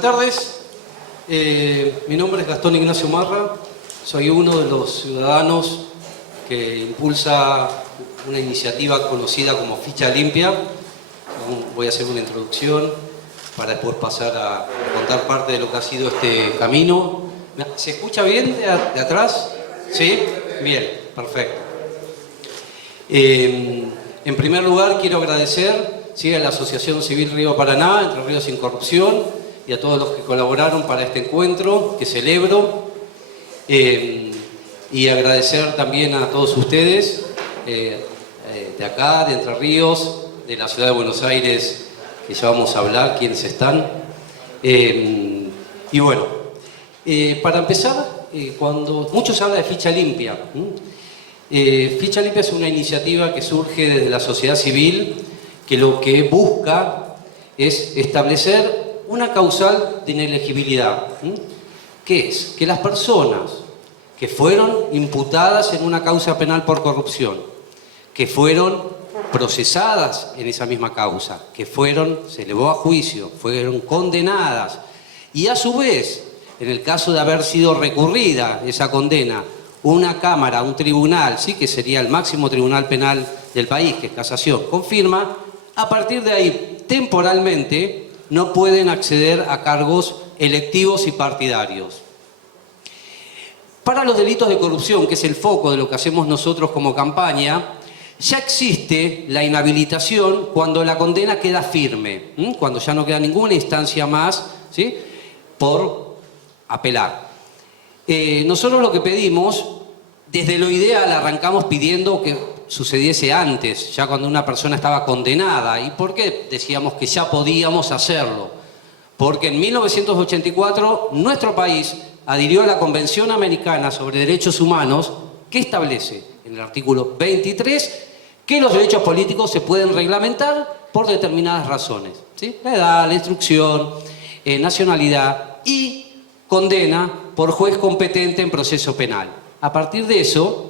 Buenas tardes, mi nombre es Gastón Ignacio Marra, soy uno de los ciudadanos que impulsa una iniciativa conocida como Ficha Limpia. Voy a hacer una introducción para después pasar a contar parte de lo que ha sido este camino. ¿Se escucha bien de atrás? ¿Sí? Bien, perfecto. En primer lugar quiero agradecer a la Asociación Civil Río Paraná, Entre Ríos Sin Corrupción, y a todos los que colaboraron para este encuentro que celebro, y agradecer también a todos ustedes de acá, de Entre Ríos, de la ciudad de Buenos Aires, que ya vamos a hablar quiénes están. Y bueno, para empezar, cuando muchos hablan de Ficha Limpia, Ficha Limpia es una iniciativa que surge desde la sociedad civil, que lo que busca es establecer una causal de inelegibilidad. ¿Qué es? Que las personas que fueron imputadas en una causa penal por corrupción, que fueron procesadas en esa misma causa, que se elevó a juicio, fueron condenadas, y a su vez, en el caso de haber sido recurrida esa condena, una cámara, un tribunal, sí, que sería el máximo tribunal penal del país, que es casación, confirma, a partir de ahí, temporalmente, no pueden acceder a cargos electivos y partidarios. Para los delitos de corrupción, que es el foco de lo que hacemos nosotros como campaña, ya existe la inhabilitación cuando la condena queda firme, cuando ya no queda ninguna instancia más, ¿sí?, por apelar. Nosotros lo que pedimos, desde lo ideal arrancamos pidiendo que sucediese antes, ya cuando una persona estaba condenada. ¿Y por qué decíamos que ya podíamos hacerlo? Porque en 1984 nuestro país adhirió a la Convención Americana sobre Derechos Humanos, que establece en el artículo 23 que los derechos políticos se pueden reglamentar por determinadas razones, ¿sí? La edad, la instrucción, nacionalidad y condena por juez competente en proceso penal. A partir de eso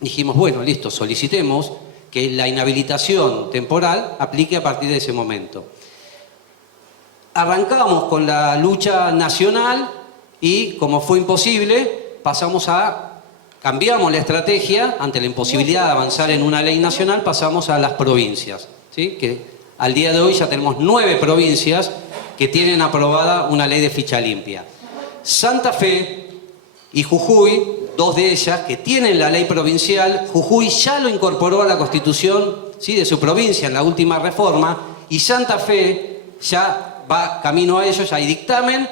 dijimos, bueno, listo, solicitemos que la inhabilitación temporal aplique a partir de ese momento. Arrancamos con la lucha nacional y, como fue imposible, cambiamos la estrategia. Ante la imposibilidad de avanzar en una ley nacional, pasamos a las provincias, ¿sí? Que al día de hoy ya tenemos 9 provincias que tienen aprobada una ley de ficha limpia. Santa Fe y Jujuy, 2 de ellas que tienen la ley provincial. Jujuy ya lo incorporó a la Constitución, ¿sí?, de su provincia en la última reforma, y Santa Fe ya va camino a ello, ya hay dictamen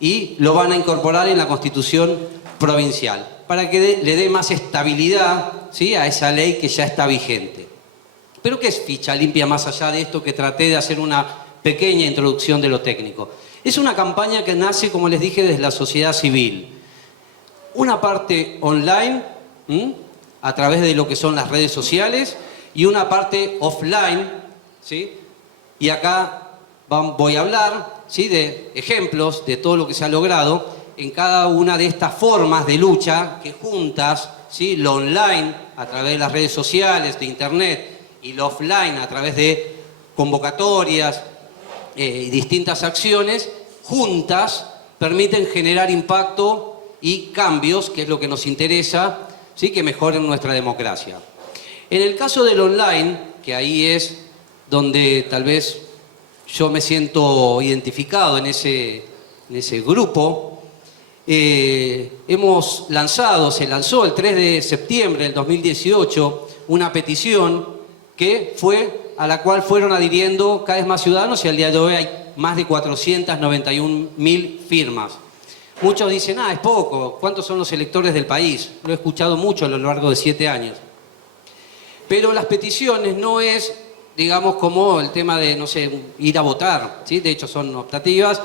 y lo van a incorporar en la Constitución provincial para que le dé más estabilidad, ¿sí?, a esa ley que ya está vigente. ¿Pero qué es Ficha Limpia más allá de esto que traté de hacer una pequeña introducción de lo técnico? Es una campaña que nace, como les dije, desde la sociedad civil. Una parte online, a través de lo que son las redes sociales, y una parte offline, ¿sí? Y acá voy a hablar, ¿sí?, de ejemplos de todo lo que se ha logrado en cada una de estas formas de lucha que juntas, ¿sí?, lo online a través de las redes sociales, de internet, y lo offline a través de convocatorias y distintas acciones, juntas permiten generar impacto y cambios, que es lo que nos interesa, ¿sí?, que mejoren nuestra democracia. En el caso del online, que ahí es donde tal vez yo me siento identificado en ese grupo, se lanzó el 3 de septiembre del 2018 una petición a la cual fueron adhiriendo cada vez más ciudadanos, y al día de hoy hay más de 491.000 firmas. Muchos dicen, es poco, ¿cuántos son los electores del país? Lo he escuchado mucho a lo largo de 7 años. Pero las peticiones no es, digamos, como el tema de, no sé, ir a votar, ¿sí? De hecho son optativas,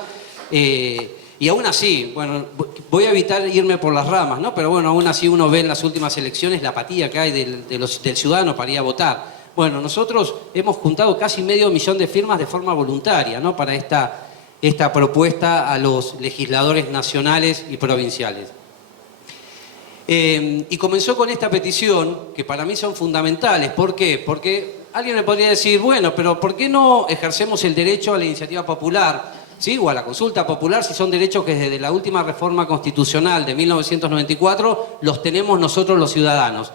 y aún así, bueno, voy a evitar irme por las ramas, ¿no? Pero bueno, aún así uno ve en las últimas elecciones la apatía que hay del ciudadano para ir a votar. Bueno, nosotros hemos juntado casi 500.000 de firmas de forma voluntaria, ¿no?, para esta propuesta a los legisladores nacionales y provinciales. Y comenzó con esta petición, que para mí son fundamentales. ¿Por qué? Porque alguien me podría decir, bueno, pero ¿por qué no ejercemos el derecho a la iniciativa popular? ¿sí? O a la consulta popular, si son derechos que desde la última reforma constitucional de 1994 los tenemos nosotros los ciudadanos.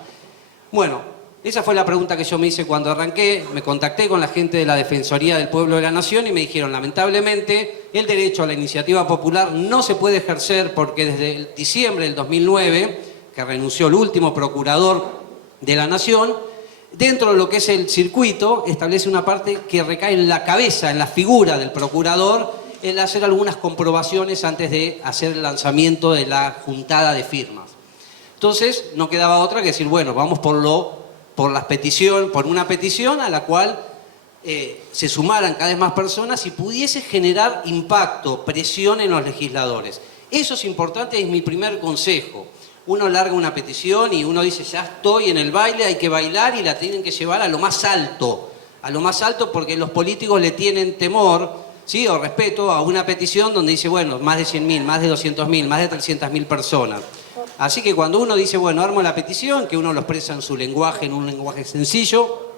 Bueno, esa fue la pregunta que yo me hice cuando arranqué. Me contacté con la gente de la Defensoría del Pueblo de la Nación y me dijeron, lamentablemente, el derecho a la iniciativa popular no se puede ejercer porque desde el diciembre del 2009, que renunció el último procurador de la Nación, dentro de lo que es el circuito, establece una parte que recae en la cabeza, en la figura del procurador, el hacer algunas comprobaciones antes de hacer el lanzamiento de la juntada de firmas. Entonces, no quedaba otra que decir, bueno, vamos por una petición a la cual se sumaran cada vez más personas y pudiese generar impacto, presión en los legisladores. Eso es importante, es mi primer consejo. Uno larga una petición y uno dice, ya estoy en el baile, hay que bailar y la tienen que llevar a lo más alto porque los políticos le tienen temor, ¿sí? O respeto a una petición donde dice, bueno, más de 100.000, más de 200.000, más de 300.000 personas. Así que cuando uno dice, bueno, armo la petición, que uno lo expresa en su lenguaje, en un lenguaje sencillo,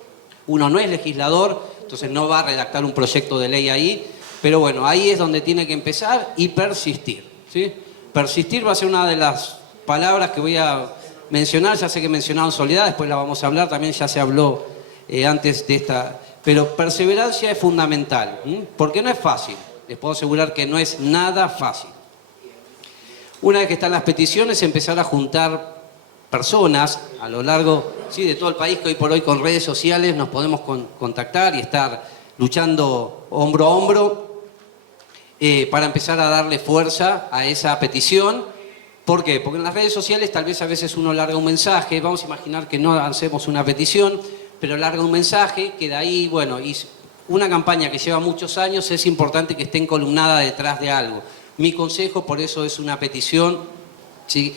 uno no es legislador, entonces no va a redactar un proyecto de ley ahí, pero bueno, ahí es donde tiene que empezar y persistir, ¿sí? Persistir va a ser una de las palabras que voy a mencionar. Ya sé que mencionaron soledad, después la vamos a hablar, también ya se habló antes de esta, pero perseverancia es fundamental, porque no es fácil, les puedo asegurar que no es nada fácil. Una vez que están las peticiones, empezar a juntar personas a lo largo, ¿sí?, de todo el país, que hoy por hoy con redes sociales nos podemos contactar y estar luchando hombro a hombro para empezar a darle fuerza a esa petición. ¿Por qué? Porque en las redes sociales tal vez a veces uno larga un mensaje, vamos a imaginar que no hacemos una petición, pero larga un mensaje, queda ahí, bueno, y una campaña que lleva muchos años es importante que esté encolumnada detrás de algo. Mi consejo, por eso, es una petición, ¿sí?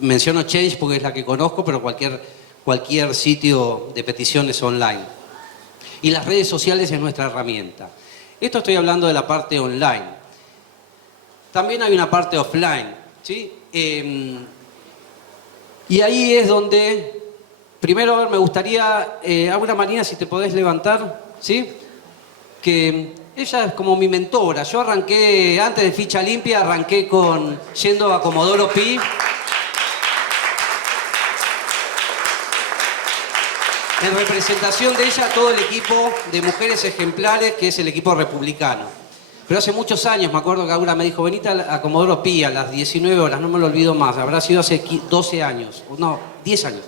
Menciono Change porque es la que conozco, pero cualquier sitio de peticiones online. Y las redes sociales es nuestra herramienta. Esto estoy hablando de la parte online. También hay una parte offline, ¿sí? Y ahí es donde, primero, a ver, me gustaría, Aura Marina, si te podés levantar, ¿sí? Que ella es como mi mentora. Yo arranqué, antes de Ficha Limpia, yendo a Comodoro Pi. En representación de ella, todo el equipo de mujeres ejemplares, que es el equipo republicano. Pero hace muchos años, me acuerdo que Aura me dijo, venite a Comodoro Pi a las 19 horas, no me lo olvido más, habrá sido hace 12 años, no, 10 años.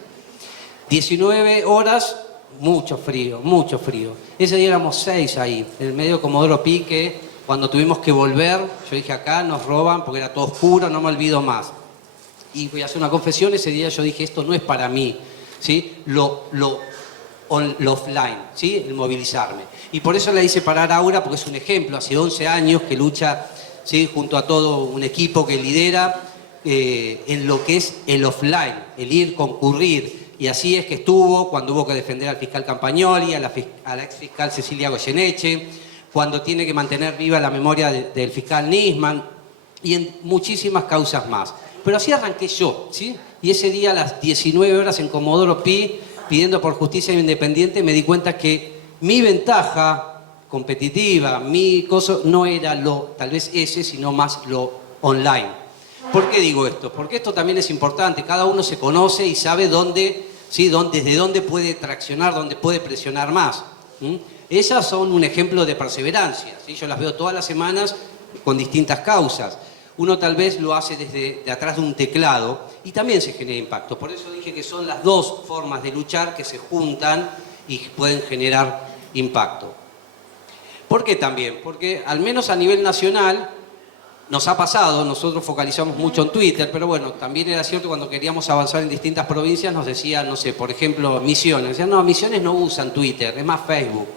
19 horas, mucho frío, mucho frío. Ese día éramos 6 ahí, en el medio de Comodoro Pi, que cuando tuvimos que volver, yo dije, acá nos roban porque era todo oscuro, no me olvido más. Y voy a hacer una confesión, ese día yo dije, esto no es para mí, ¿sí? Lo offline, ¿sí? El movilizarme. Y por eso le hice parar a Aura, porque es un ejemplo, hace 11 años que lucha, ¿sí?, junto a todo un equipo que lidera en lo que es el offline, el ir, concurrir. Y así es que estuvo cuando hubo que defender al fiscal Campagnoli, a la ex fiscal Cecilia Goyeneche, cuando tiene que mantener viva la memoria del fiscal Nisman y en muchísimas causas más. Pero así arranqué yo, ¿sí? Y ese día a las 19 horas en Comodoro Pi, pidiendo por justicia independiente, me di cuenta que mi ventaja competitiva, mi cosa, no era tal vez ese, sino más lo online. ¿Por qué digo esto? Porque esto también es importante. Cada uno se conoce y sabe dónde, ¿sí?, desde dónde puede traccionar, dónde puede presionar más. Ellas son un ejemplo de perseverancia, ¿sí? Yo las veo todas las semanas con distintas causas. Uno tal vez lo hace desde atrás de un teclado y también se genera impacto. Por eso dije que son las dos formas de luchar que se juntan y pueden generar impacto. ¿Por qué también? Porque al menos a nivel nacional nos ha pasado, nosotros focalizamos mucho en Twitter, pero bueno, también era cierto cuando queríamos avanzar en distintas provincias, nos decían, no sé, por ejemplo, Misiones. Decían, no, Misiones no usan Twitter, es más Facebook.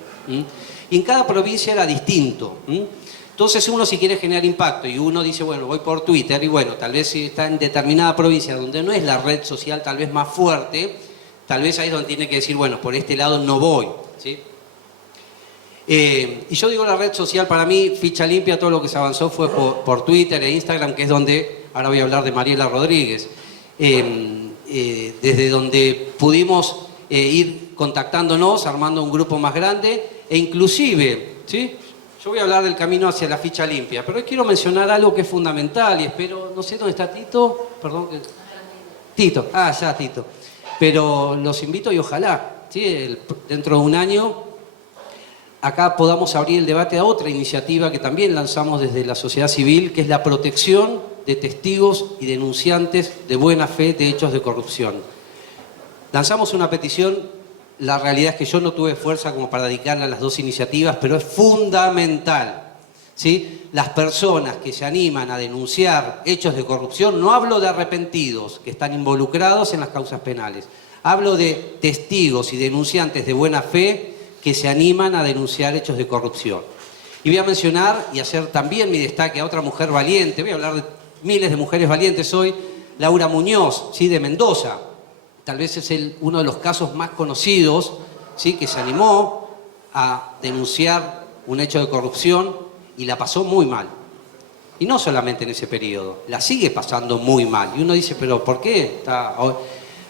Y en cada provincia era distinto. Entonces uno, si quiere generar impacto y uno dice, bueno, voy por Twitter, y bueno, tal vez si está en determinada provincia donde no es la red social tal vez más fuerte, tal vez ahí es donde tiene que decir, bueno, por este lado no voy, ¿sí? Y yo digo la red social, para mí, Ficha Limpia, todo lo que se avanzó fue por Twitter e Instagram, que es donde, ahora voy a hablar de Mariela Rodríguez, desde donde pudimos ir contactándonos, armando un grupo más grande, e inclusive, ¿sí?, Yo voy a hablar del camino hacia la ficha limpia, pero hoy quiero mencionar algo que es fundamental y espero, no sé dónde está Tito, perdón. Tito, ya Tito. Pero los invito y ojalá, ¿sí? Dentro de un año, acá podamos abrir el debate a otra iniciativa que también lanzamos desde la sociedad civil, que es la protección de testigos y denunciantes de buena fe de hechos de corrupción. Lanzamos una petición, la realidad es que yo no tuve fuerza como para dedicarla a las dos iniciativas, pero es fundamental, ¿sí? Las personas que se animan a denunciar hechos de corrupción, no hablo de arrepentidos que están involucrados en las causas penales, hablo de testigos y denunciantes de buena fe que se animan a denunciar hechos de corrupción. Y voy a mencionar y hacer también mi destaque a otra mujer valiente, voy a hablar de miles de mujeres valientes hoy, Laura Muñoz, ¿sí? De Mendoza. Tal vez es uno de los casos más conocidos, ¿sí? Que se animó a denunciar un hecho de corrupción y la pasó muy mal. Y no solamente en ese periodo, la sigue pasando muy mal. Y uno dice, ¿pero por qué?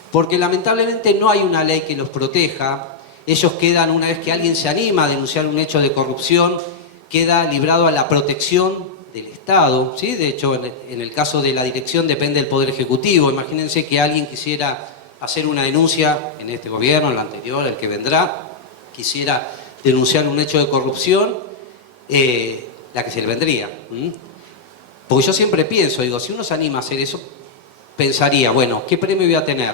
Porque lamentablemente no hay una ley que los proteja. Ellos quedan, una vez que alguien se anima a denunciar un hecho de corrupción, queda librado a la protección del Estado, ¿sí? De hecho, en el caso de la dirección depende del Poder Ejecutivo. Imagínense que alguien quisiera hacer una denuncia en este gobierno, en el anterior, el que vendrá, quisiera denunciar un hecho de corrupción, la que se le vendría. Porque yo siempre pienso, digo, si uno se anima a hacer eso, pensaría, bueno, ¿qué premio voy a tener?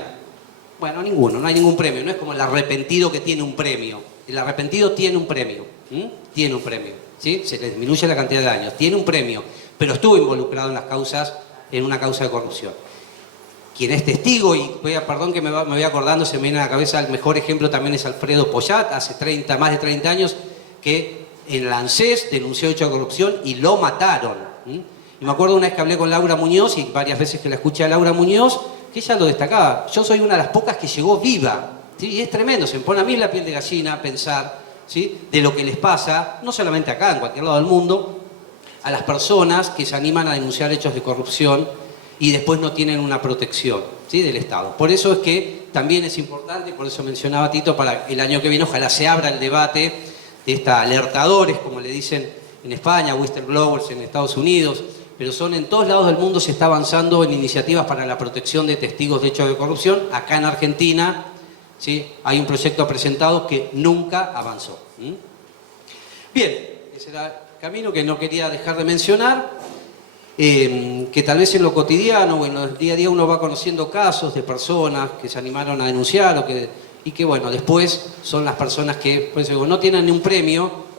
Bueno, ninguno, no hay ningún premio, no es como el arrepentido que tiene un premio. El arrepentido tiene un premio, tiene un premio, ¿sí? Se le disminuye la cantidad de años, tiene un premio, pero estuvo involucrado en las causas, en una causa de corrupción. Quien es testigo, y perdón que me voy acordando, se me viene a la cabeza, el mejor ejemplo también es Alfredo Poyat, hace más de 30 años, que en el ANSES denunció hecho de corrupción y lo mataron. Y me acuerdo una vez que hablé con Laura Muñoz, y varias veces que la escuché a Laura Muñoz, que ella lo destacaba. Yo soy una de las pocas que llegó viva, ¿sí? Y es tremendo, se me pone a mí la piel de gallina pensar, ¿sí? De lo que les pasa, no solamente acá, en cualquier lado del mundo, a las personas que se animan a denunciar hechos de corrupción y después no tienen una protección, ¿sí? Del Estado. Por eso es que también es importante, por eso mencionaba Tito, para el año que viene ojalá se abra el debate de esta alertadores, como le dicen en España, whistleblowers en Estados Unidos, pero son en todos lados del mundo se está avanzando en iniciativas para la protección de testigos de hechos de corrupción. Acá en Argentina, ¿sí? Hay un proyecto presentado que nunca avanzó. Bien, ese era el camino que no quería dejar de mencionar, que tal vez en lo cotidiano o en el día a día uno va conociendo casos de personas que se animaron a denunciar y que bueno, después son las personas que por eso digo, no tienen ni un premio.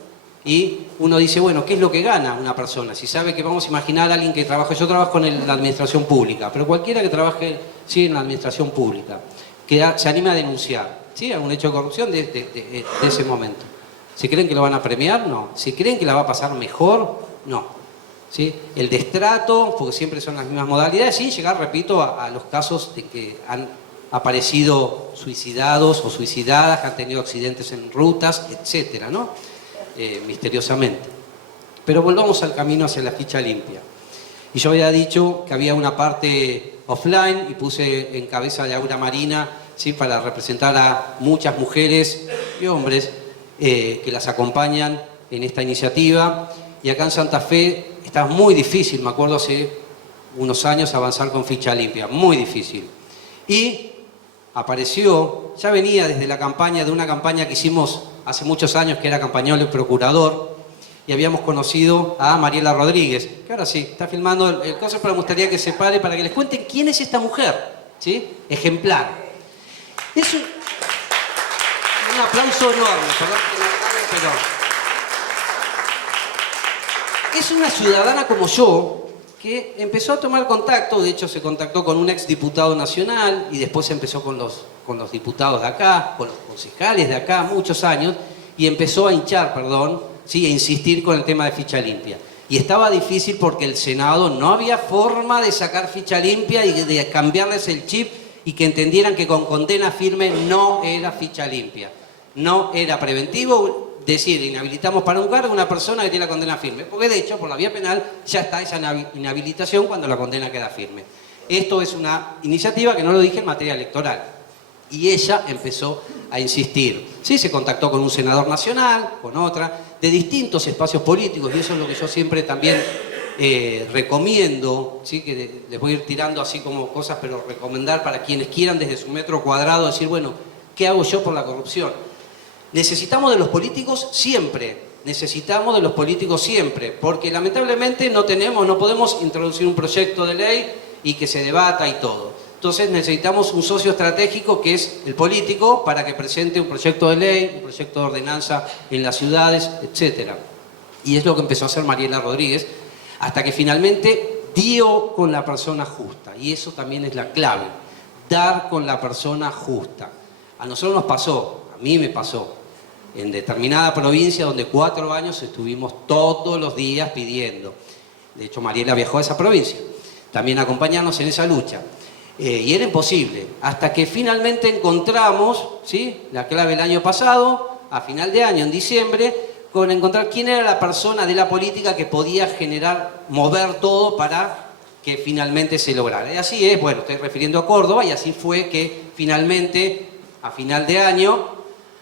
Y uno dice, bueno, ¿qué es lo que gana una persona? Si sabe que vamos a imaginar a alguien que trabaja, yo trabajo en la administración pública, pero cualquiera que trabaje sí, en la administración pública, que se anime a denunciar, ¿sí? Algún hecho de corrupción de ese momento. ¿Si creen que lo van a premiar? No. ¿Si creen que la va a pasar mejor? No. ¿Sí? El destrato, porque siempre son las mismas modalidades, y llegar, repito, a los casos de que han aparecido suicidados o suicidadas, que han tenido accidentes en rutas, etcétera, ¿no? Misteriosamente. Pero volvamos al camino hacia la ficha limpia. Y yo había dicho que había una parte offline y puse en cabeza de Aura Marina, ¿sí? Para representar a muchas mujeres y hombres que las acompañan en esta iniciativa. Y acá en Santa Fe está muy difícil, me acuerdo hace unos años, avanzar con ficha limpia, muy difícil. Y apareció, ya venía desde la campaña, de una campaña que hicimos hace muchos años, que era Campañol del Procurador, y habíamos conocido a Mariela Rodríguez, que ahora sí, está filmando el coso, pero me gustaría que se pare para que les cuenten quién es esta mujer, ¿sí? Ejemplar. Es un aplauso enorme, perdón que no acabe, pero es una ciudadana como yo, que empezó a tomar contacto, de hecho se contactó con un exdiputado nacional y después empezó con los diputados de acá, con los concejales de acá, muchos años, y empezó a hinchar, ¿sí? A insistir con el tema de ficha limpia. Y estaba difícil porque el Senado no había forma de sacar ficha limpia y de cambiarles el chip y que entendieran que con condena firme no era ficha limpia, no era preventivo. Decir, inhabilitamos para un cargo a una persona que tiene la condena firme, porque de hecho por la vía penal ya está esa inhabilitación cuando la condena queda firme. Esto es una iniciativa que no lo dije en materia electoral y ella empezó a insistir. Sí, se contactó con un senador nacional, con otra, de distintos espacios políticos, y eso es lo que yo siempre también recomiendo, ¿sí? Que les voy a ir tirando así como cosas, pero recomendar para quienes quieran desde su metro cuadrado decir, bueno, ¿qué hago yo por la corrupción? Necesitamos de los políticos siempre, porque lamentablemente no podemos introducir un proyecto de ley y que se debata y todo. Entonces necesitamos un socio estratégico que es el político para que presente un proyecto de ley, un proyecto de ordenanza en las ciudades, etc. Y es lo que empezó a hacer Mariela Rodríguez, hasta que finalmente dio con la persona justa. Y eso también es la clave, dar con la persona justa. A nosotros nos pasó, a mí me pasó, en determinada provincia donde 4 años estuvimos todos los días pidiendo. De hecho, Mariela viajó a esa provincia, también a acompañarnos en esa lucha. Y era imposible, hasta que finalmente encontramos, ¿sí?, la clave el año pasado, a final de año, en diciembre, con encontrar quién era la persona de la política que podía mover todo para que finalmente se lograra. Y así es, bueno, estoy refiriendo a Córdoba, y así fue que finalmente, a final de año,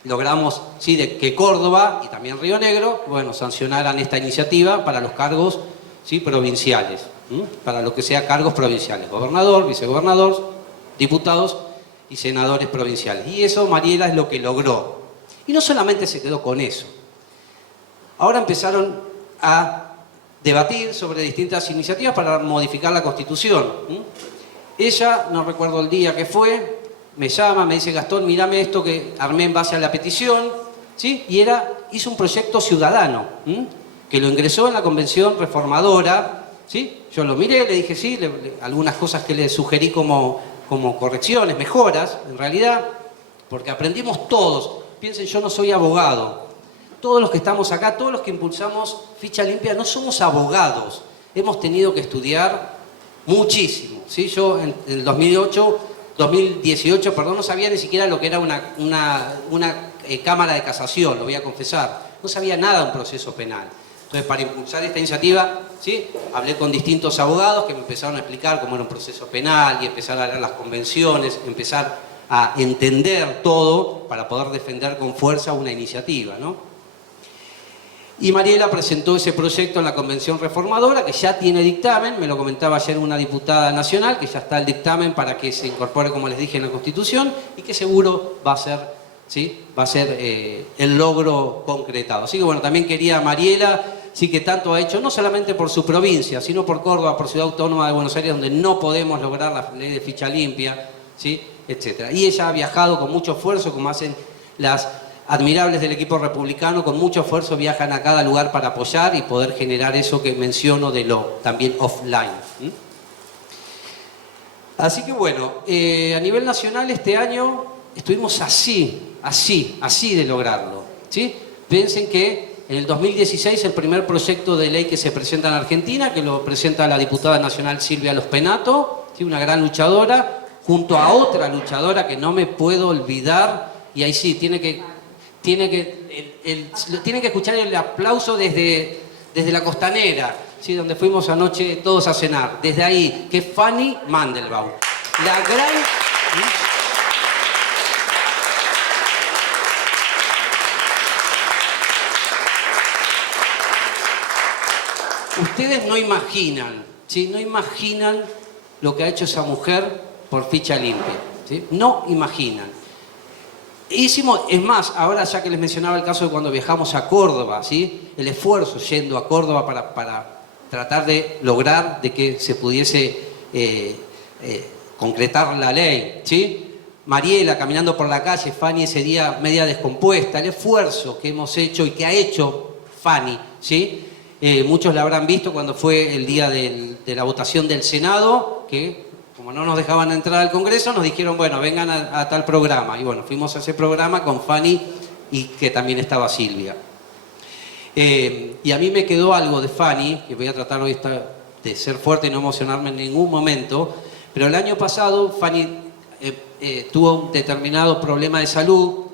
logramos, ¿sí?, de que Córdoba y también Río Negro, bueno, sancionaran esta iniciativa para los cargos, ¿sí?, provinciales. Para lo que sea cargos provinciales, gobernador, vicegobernador, diputados y senadores provinciales. Y eso Mariela es lo que logró. Y no solamente se quedó con eso. Ahora empezaron a debatir sobre distintas iniciativas para modificar la Constitución. Ella, no recuerdo el día que fue, me llama, me dice, Gastón, mírame esto que armé en base a la petición, ¿sí? Y hizo un proyecto ciudadano, que lo ingresó en la Convención Reformadora, ¿sí? Yo lo miré, le dije sí, algunas cosas que le sugerí como correcciones, mejoras, en realidad, porque aprendimos todos. Piensen, yo no soy abogado. Todos los que estamos acá, todos los que impulsamos Ficha Limpia, no somos abogados. Hemos tenido que estudiar muchísimo, ¿sí? Yo en el 2018, no sabía ni siquiera lo que era una cámara de casación, lo voy a confesar. No sabía nada de un proceso penal. Entonces, para impulsar esta iniciativa, ¿sí?, hablé con distintos abogados que me empezaron a explicar cómo era un proceso penal y empezar a leer las convenciones, empezar a entender todo para poder defender con fuerza una iniciativa, ¿no? Y Mariela presentó ese proyecto en la Convención Reformadora, que ya tiene dictamen, me lo comentaba ayer una diputada nacional, que ya está el dictamen para que se incorpore, como les dije, en la Constitución, y que seguro va a ser, ¿sí?, va a ser el logro concretado. Así que bueno, también quería Mariela, sí, que tanto ha hecho, no solamente por su provincia, sino por Córdoba, por Ciudad Autónoma de Buenos Aires, donde no podemos lograr la ley de ficha limpia, ¿sí?, etc. Y ella ha viajado con mucho esfuerzo, como hacen las admirables del equipo republicano, con mucho esfuerzo viajan a cada lugar para apoyar y poder generar eso que menciono de lo también offline. Así que bueno, a nivel nacional este año estuvimos así de lograrlo, ¿sí? Piensen que en el 2016 el primer proyecto de ley que se presenta en Argentina, que lo presenta la diputada nacional Silvia Los Penato, ¿sí?, una gran luchadora, junto a otra luchadora que no me puedo olvidar, y ahí sí, tiene que escuchar el aplauso desde la Costanera, ¿sí?, donde fuimos anoche todos a cenar, desde ahí, que es Fanny Mandelbaum. La gran... Ustedes no imaginan, ¿sí?, no imaginan lo que ha hecho esa mujer por Ficha Limpia, ¿sí? No imaginan. Hicimos, es más, ahora ya que les mencionaba el caso de cuando viajamos a Córdoba, ¿sí?, el esfuerzo yendo a Córdoba para tratar de lograr de que se pudiese concretar la ley, ¿sí? Mariela caminando por la calle, Fanny ese día media descompuesta, el esfuerzo que hemos hecho y que ha hecho Fanny, ¿sí? Muchos la habrán visto cuando fue el día de la votación del Senado, que como no nos dejaban entrar al Congreso, nos dijeron, bueno, vengan a tal programa. Y bueno, fuimos a ese programa con Fanny y que también estaba Silvia. Y a mí me quedó algo de Fanny, que voy a tratar hoy de ser fuerte y no emocionarme en ningún momento, pero el año pasado Fanny tuvo un determinado problema de salud.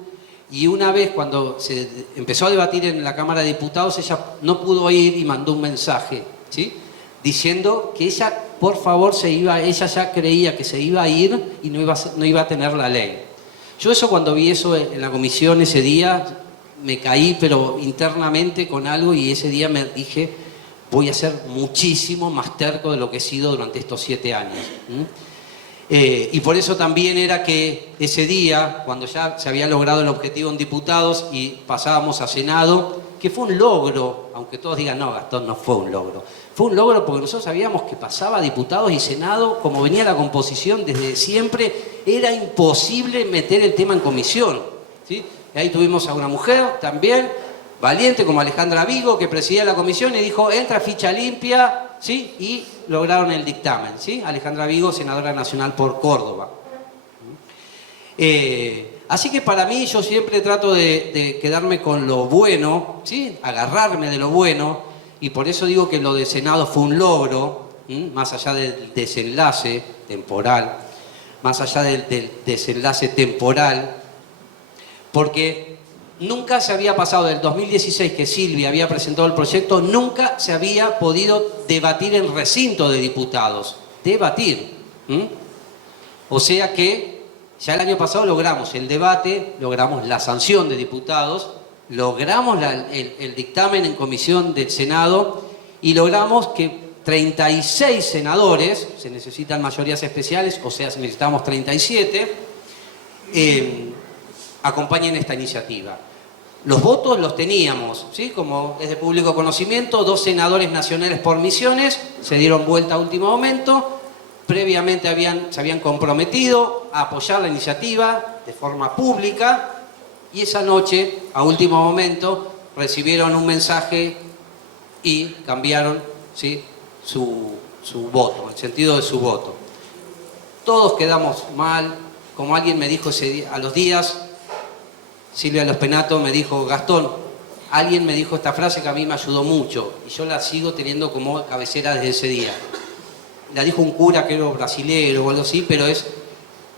Y una vez cuando se empezó a debatir en la Cámara de Diputados, ella no pudo ir y mandó un mensaje, ¿sí?, diciendo que ella, por favor, ella ya creía que se iba a ir y no iba a tener la ley. Yo eso, cuando vi eso en la comisión ese día, me caí, pero internamente con algo, y ese día me dije, voy a ser muchísimo más terco de lo que he sido durante estos 7 años. Y por eso también era que ese día, cuando ya se había logrado el objetivo en diputados y pasábamos a Senado, que fue un logro, aunque todos digan, no, Gastón, no fue un logro. Fue un logro porque nosotros sabíamos que pasaba a diputados y Senado, como venía la composición desde siempre, era imposible meter el tema en comisión, ¿sí? Y ahí tuvimos a una mujer también, valiente como Alejandra Vigo, que presidía la comisión y dijo, entra ficha limpia, ¿sí? Y lograron el dictamen, ¿sí? Alejandra Vigo, senadora nacional por Córdoba. Así que para mí yo siempre trato de quedarme con lo bueno, ¿sí? Agarrarme de lo bueno, y por eso digo que lo de Senado fue un logro, más allá del desenlace temporal, porque nunca se había pasado del 2016 que Silvia había presentado el proyecto, nunca se había podido debatir en recinto de diputados. Debatir. O sea que ya el año pasado logramos el debate, logramos la sanción de diputados, logramos el dictamen en comisión del Senado y logramos que 36 senadores, se necesitan mayorías especiales, o sea, necesitamos 37, acompañen esta iniciativa. Los votos los teníamos, ¿sí? Como es de público conocimiento, 2 senadores nacionales por Misiones, se dieron vuelta a último momento, previamente se habían comprometido a apoyar la iniciativa de forma pública, y esa noche, a último momento, recibieron un mensaje y cambiaron, ¿sí? su voto, el sentido de su voto. Todos quedamos mal, como alguien me dijo ese día, a los días, Silvia Los Penato me dijo, Gastón, alguien me dijo esta frase que a mí me ayudó mucho, y yo la sigo teniendo como cabecera desde ese día. La dijo un cura que era brasilero o algo así, pero es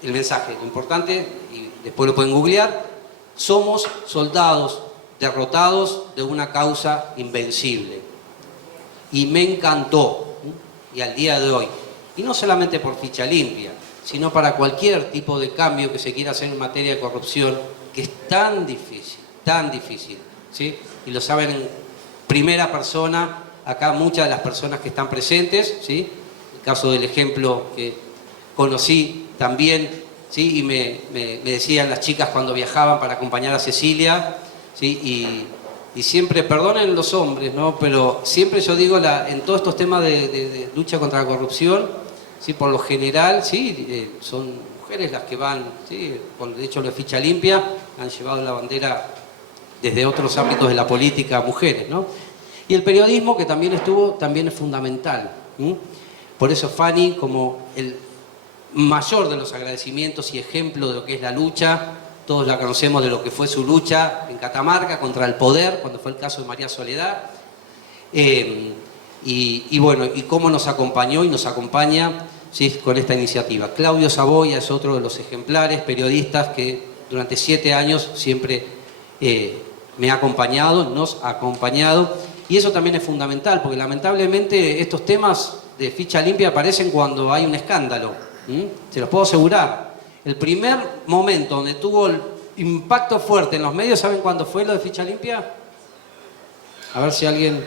el mensaje. Lo importante, y después lo pueden googlear, somos soldados derrotados de una causa invencible. Y me encantó, y al día de hoy, y no solamente por ficha limpia, sino para cualquier tipo de cambio que se quiera hacer en materia de corrupción, que es tan difícil, ¿sí? Y lo saben en primera persona, acá muchas de las personas que están presentes, ¿sí? El caso del ejemplo que conocí también, ¿sí? Y me decían las chicas cuando viajaban para acompañar a Cecilia, ¿sí? Y siempre, perdonen los hombres, ¿no? Pero siempre yo digo, en todos estos temas de lucha contra la corrupción, ¿sí? Por lo general, ¿sí? Son mujeres las que van, ¿sí? De hecho, lo de ficha limpia han llevado la bandera desde otros ámbitos de la política, mujeres, ¿no? Y el periodismo, que también estuvo, también es fundamental. Por eso Fanny, como el mayor de los agradecimientos y ejemplo de lo que es la lucha, todos la conocemos de lo que fue su lucha en Catamarca contra el poder, cuando fue el caso de María Soledad, y bueno, y cómo nos acompañó y nos acompaña, ¿sí? Con esta iniciativa. Claudio Saboya es otro de los ejemplares periodistas que durante 7 años siempre me ha acompañado, nos ha acompañado, y eso también es fundamental, porque lamentablemente estos temas de ficha limpia aparecen cuando hay un escándalo, se los puedo asegurar. El primer momento donde tuvo el impacto fuerte en los medios, ¿saben cuándo fue lo de ficha limpia? A ver si alguien...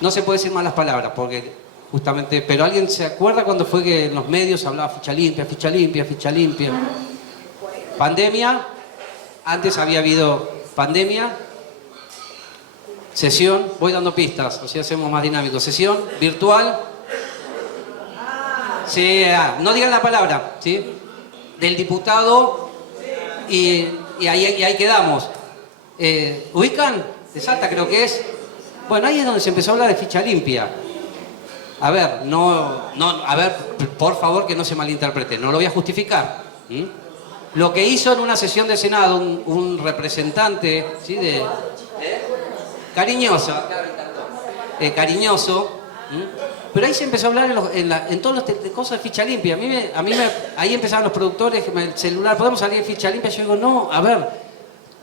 No se puede decir malas palabras, porque justamente... Pero ¿alguien se acuerda cuando fue que en los medios hablaba ficha limpia, ficha limpia, ficha limpia? ¿Pandemia? Antes había habido pandemia. Sesión, voy dando pistas, así hacemos más dinámico. Sesión virtual. Sí, no digan la palabra, ¿sí? Del diputado, y ahí quedamos. ¿Ubican? De Salta creo que es. Bueno, ahí es donde se empezó a hablar de ficha limpia. A ver, a ver, por favor que no se malinterprete, no lo voy a justificar. Lo que hizo en una sesión de Senado un representante, ¿sí? Cariñoso, cariñoso, pero ahí se empezó a hablar en todas las cosas de ficha limpia. Ahí empezaron los productores, el celular, ¿podemos salir de ficha limpia? Yo digo, no, a ver,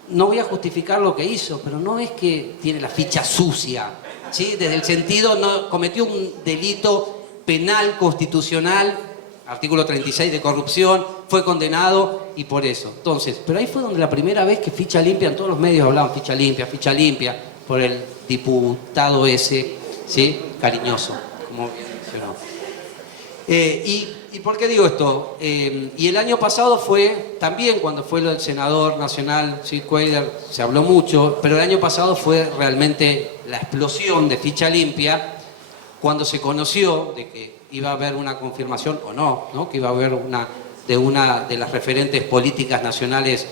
no voy a justificar lo que hizo, pero no es que tiene la ficha sucia, ¿sí? Desde el sentido, no cometió un delito penal, constitucional, artículo 36 de corrupción, fue condenado y por eso. Entonces, pero ahí fue donde la primera vez que Ficha Limpia, en todos los medios hablaban ficha limpia, por el diputado ese, ¿sí? Cariñoso, como mencionó. ¿Y por qué digo esto? Y el año pasado fue, también cuando fue lo del senador nacional, ¿sí? Cuellar, se habló mucho, pero el año pasado fue realmente la explosión de Ficha Limpia, cuando se conoció de que iba a haber una confirmación, o no, ¿no? Que iba a haber una de las referentes políticas nacionales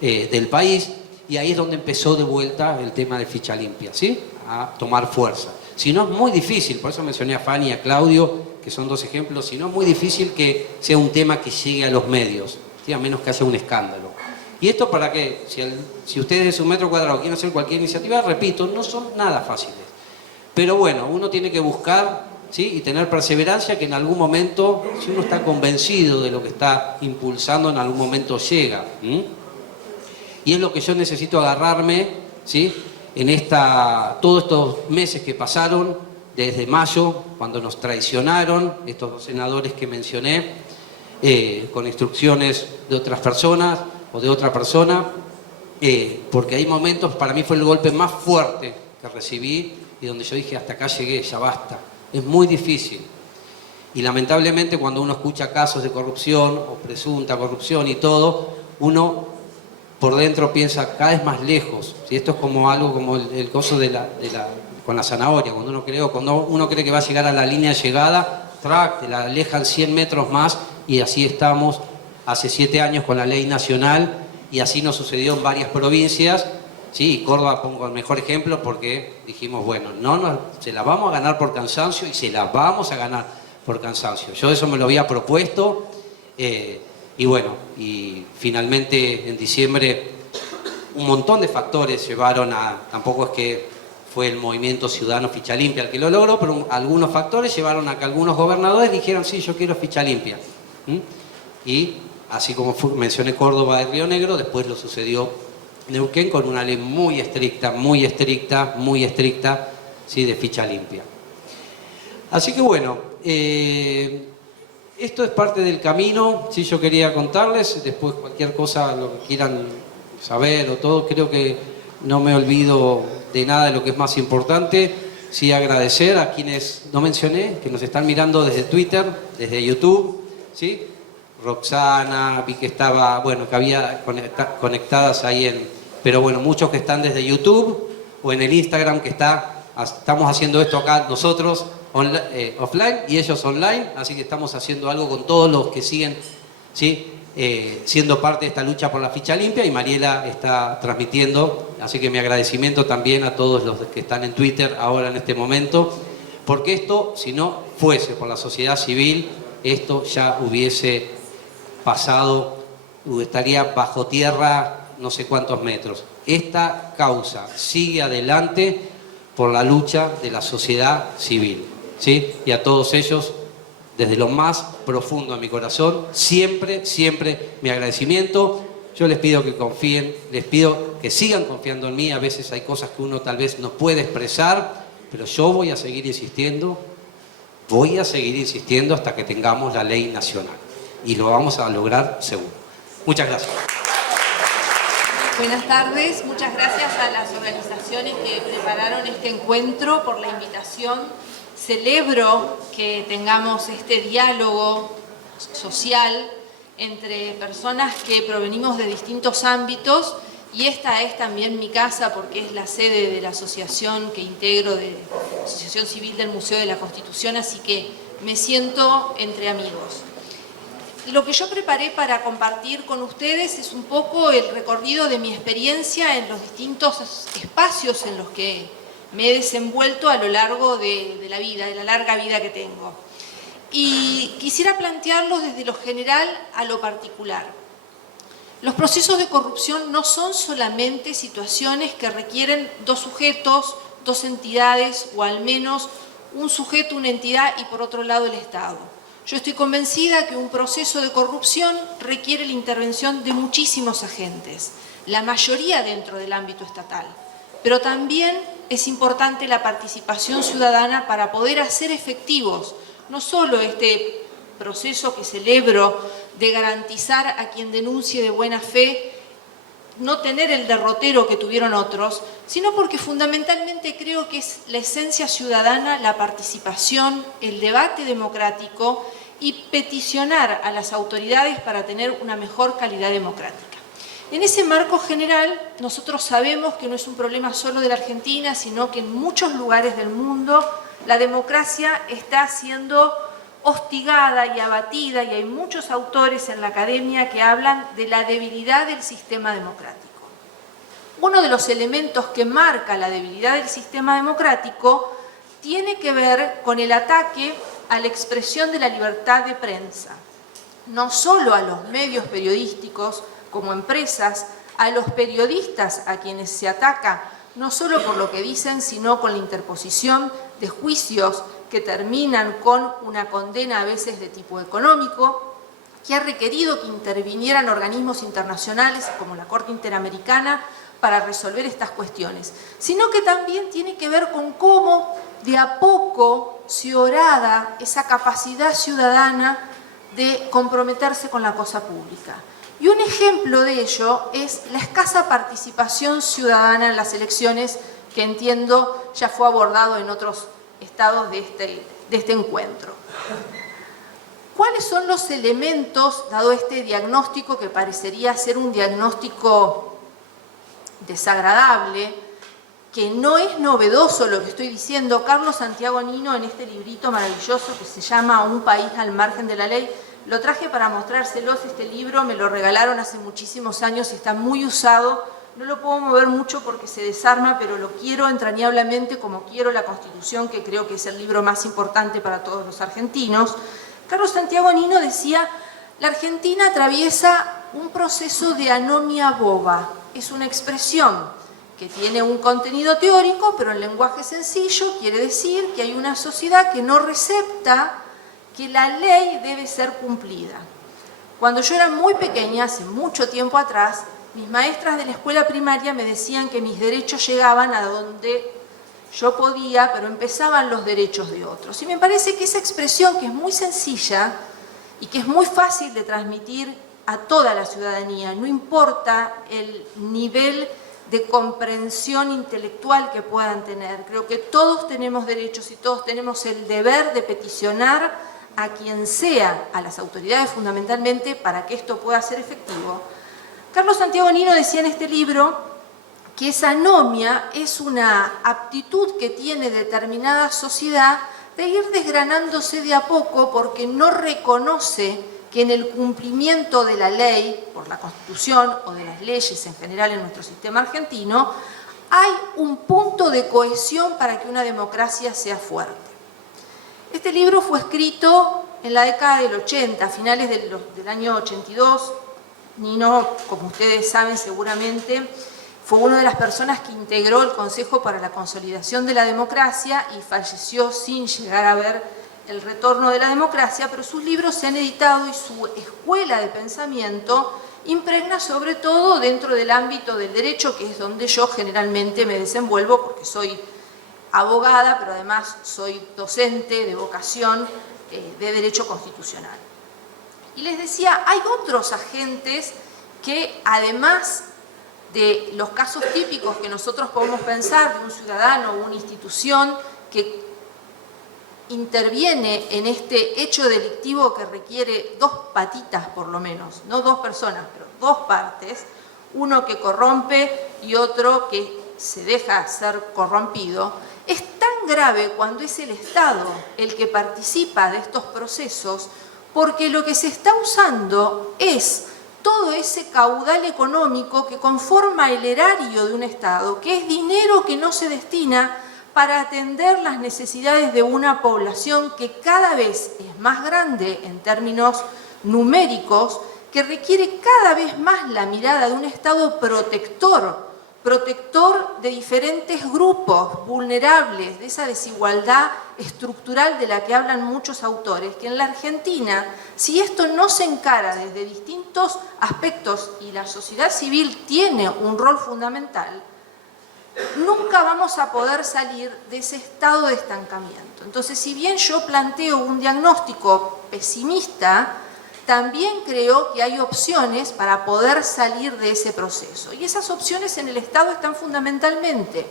del país, y ahí es donde empezó de vuelta el tema de Ficha Limpia, ¿sí? A tomar fuerza. Si no es muy difícil, por eso mencioné a Fanny y a Claudio, que son dos ejemplos, si no es muy difícil que sea un tema que llegue a los medios, ¿sí? A menos que haya un escándalo. ¿Y esto para qué? Si ustedes de su metro cuadrado quieren hacer cualquier iniciativa, repito, no son nada fáciles. Pero bueno, uno tiene que buscar, ¿sí? Y tener perseverancia, que en algún momento, si uno está convencido de lo que está impulsando, en algún momento llega. Y es lo que yo necesito agarrarme, ¿sí? En todos estos meses que pasaron, desde mayo, cuando nos traicionaron estos dos senadores que mencioné, con instrucciones de otras personas o de otra persona, porque hay momentos, para mí fue el golpe más fuerte que recibí y donde yo dije, hasta acá llegué, ya basta. Es muy difícil. Y lamentablemente cuando uno escucha casos de corrupción o presunta corrupción y todo, uno por dentro piensa cada vez más lejos. ¿Sí? Esto es como algo como el coso con la zanahoria. Cuando uno cree que va a llegar a la línea de llegada, te la alejan 100 metros más, y así estamos hace 7 años con la ley nacional, y así nos sucedió en varias provincias. Sí, y Córdoba pongo el mejor ejemplo porque dijimos, bueno, se la vamos a ganar por cansancio y se la vamos a ganar por cansancio. Yo eso me lo había propuesto y bueno, y finalmente en diciembre un montón de factores llevaron tampoco es que fue el movimiento ciudadano Ficha Limpia el que lo logró, pero algunos factores llevaron a que algunos gobernadores dijeran, sí, yo quiero Ficha Limpia. Y así como mencioné Córdoba y Río Negro, después lo sucedió Neuquén con una ley muy estricta, ¿sí? De Ficha Limpia. Así que bueno, esto es parte del camino, sí, yo quería contarles, después cualquier cosa, lo que quieran saber o todo, creo que no me olvido de nada de lo que es más importante. Sí, agradecer a quienes no mencioné, que nos están mirando desde Twitter, desde YouTube, ¿sí? Roxana, vi que estaba, bueno, que había conectadas ahí pero bueno, muchos que están desde YouTube o en el Instagram, que estamos haciendo esto acá nosotros offline y ellos online, así que estamos haciendo algo con todos los que siguen, ¿sí? Siendo parte de esta lucha por la Ficha Limpia, y Mariela está transmitiendo, así que mi agradecimiento también a todos los que están en Twitter ahora en este momento, porque esto, si no fuese por la sociedad civil, esto ya hubiese pasado, estaría bajo tierra no sé cuántos metros. Esta causa sigue adelante por la lucha de la sociedad civil, ¿sí? Y a todos ellos, desde lo más profundo de mi corazón, siempre mi agradecimiento. Yo les pido que confíen, les pido que sigan confiando en mí. A veces hay cosas que uno tal vez no puede expresar, pero yo voy a seguir insistiendo hasta que tengamos la ley nacional. Y lo vamos a lograr seguro. Muchas gracias. Buenas tardes, muchas gracias a las organizaciones que prepararon este encuentro por la invitación. Celebro que tengamos este diálogo social entre personas que provenimos de distintos ámbitos, y esta es también mi casa porque es la sede de la asociación que integro, de la Asociación Civil del Museo de la Constitución, así que me siento entre amigos. Lo que yo preparé para compartir con ustedes es un poco el recorrido de mi experiencia en los distintos espacios en los que me he desenvuelto a lo largo de la vida, de la larga vida que tengo. Y quisiera plantearlo desde lo general a lo particular. Los procesos de corrupción no son solamente situaciones que requieren dos sujetos, dos entidades, o al menos un sujeto, una entidad y por otro lado el Estado. Yo estoy convencida que un proceso de corrupción requiere la intervención de muchísimos agentes, la mayoría dentro del ámbito estatal, pero también es importante la participación ciudadana para poder hacer efectivos no solo este proceso que celebro de garantizar a quien denuncie de buena fe no tener el derrotero que tuvieron otros, sino porque fundamentalmente creo que es la esencia ciudadana, la participación, el debate democrático y peticionar a las autoridades para tener una mejor calidad democrática. En ese marco general, nosotros sabemos que no es un problema solo de la Argentina, sino que en muchos lugares del mundo la democracia está siendo hostigada y abatida, y hay muchos autores en la academia que hablan de la debilidad del sistema democrático. Uno de los elementos que marca la debilidad del sistema democrático tiene que ver con el ataque a la expresión de la libertad de prensa, no solo a los medios periodísticos como empresas, a los periodistas a quienes se ataca, no solo por lo que dicen, sino con la interposición de juicios que terminan con una condena a veces de tipo económico, que ha requerido que intervinieran organismos internacionales como la Corte Interamericana para resolver estas cuestiones, sino que también tiene que ver con cómo de a poco se horada esa capacidad ciudadana de comprometerse con la cosa pública. Y un ejemplo de ello es la escasa participación ciudadana en las elecciones, que entiendo ya fue abordado en otros estados de este encuentro. ¿Cuáles son los elementos, dado este diagnóstico que parecería ser un diagnóstico desagradable, que no es novedoso lo que estoy diciendo? Carlos Santiago Nino, en este librito maravilloso que se llama Un país al margen de la ley, lo traje para mostrárselos. Este libro me lo regalaron hace muchísimos años y está muy usado. No lo puedo mover mucho porque se desarma, pero lo quiero entrañablemente como quiero la Constitución, que creo que es el libro más importante para todos los argentinos. Carlos Santiago Nino decía: la Argentina atraviesa un proceso de anomia boba. Es una expresión que tiene un contenido teórico, pero en lenguaje sencillo quiere decir que hay una sociedad que no recepta que la ley debe ser cumplida. Cuando yo era muy pequeña, hace mucho tiempo atrás, mis maestras de la escuela primaria me decían que mis derechos llegaban a donde yo podía, pero empezaban los derechos de otros. Y me parece que esa expresión, que es muy sencilla y que es muy fácil de transmitir a toda la ciudadanía, no importa el nivel de comprensión intelectual que puedan tener, creo que todos tenemos derechos y todos tenemos el deber de peticionar a quien sea, a las autoridades fundamentalmente, para que esto pueda ser efectivo. Carlos Santiago Nino decía en este libro que esa anomia es una aptitud que tiene determinada sociedad de ir desgranándose de a poco, porque no reconoce que en el cumplimiento de la ley, por la Constitución o de las leyes en general en nuestro sistema argentino, hay un punto de cohesión para que una democracia sea fuerte. Este libro fue escrito en la década del 80, a finales del año 82. Nino, como ustedes saben seguramente, fue una de las personas que integró el Consejo para la Consolidación de la Democracia y falleció sin llegar a ver el retorno de la democracia, pero sus libros se han editado y su escuela de pensamiento impregna sobre todo dentro del ámbito del derecho, que es donde yo generalmente me desenvuelvo, porque soy abogada, pero además soy docente de vocación de Derecho Constitucional. Y les decía, hay otros agentes que, además de los casos típicos que nosotros podemos pensar de un ciudadano o una institución que interviene en este hecho delictivo que requiere dos patitas por lo menos, no dos personas, pero dos partes, uno que corrompe y otro que se deja ser corrompido. Es tan grave cuando es el Estado el que participa de estos procesos, porque lo que se está usando es todo ese caudal económico que conforma el erario de un Estado, que es dinero que no se destina para atender las necesidades de una población que cada vez es más grande en términos numéricos, que requiere cada vez más la mirada de un Estado protector de diferentes grupos vulnerables, de esa desigualdad estructural de la que hablan muchos autores, que en la Argentina, si esto no se encara desde distintos aspectos y la sociedad civil tiene un rol fundamental, nunca vamos a poder salir de ese estado de estancamiento. Entonces, si bien yo planteo un diagnóstico pesimista, también creo que hay opciones para poder salir de ese proceso. Y esas opciones en el Estado están fundamentalmente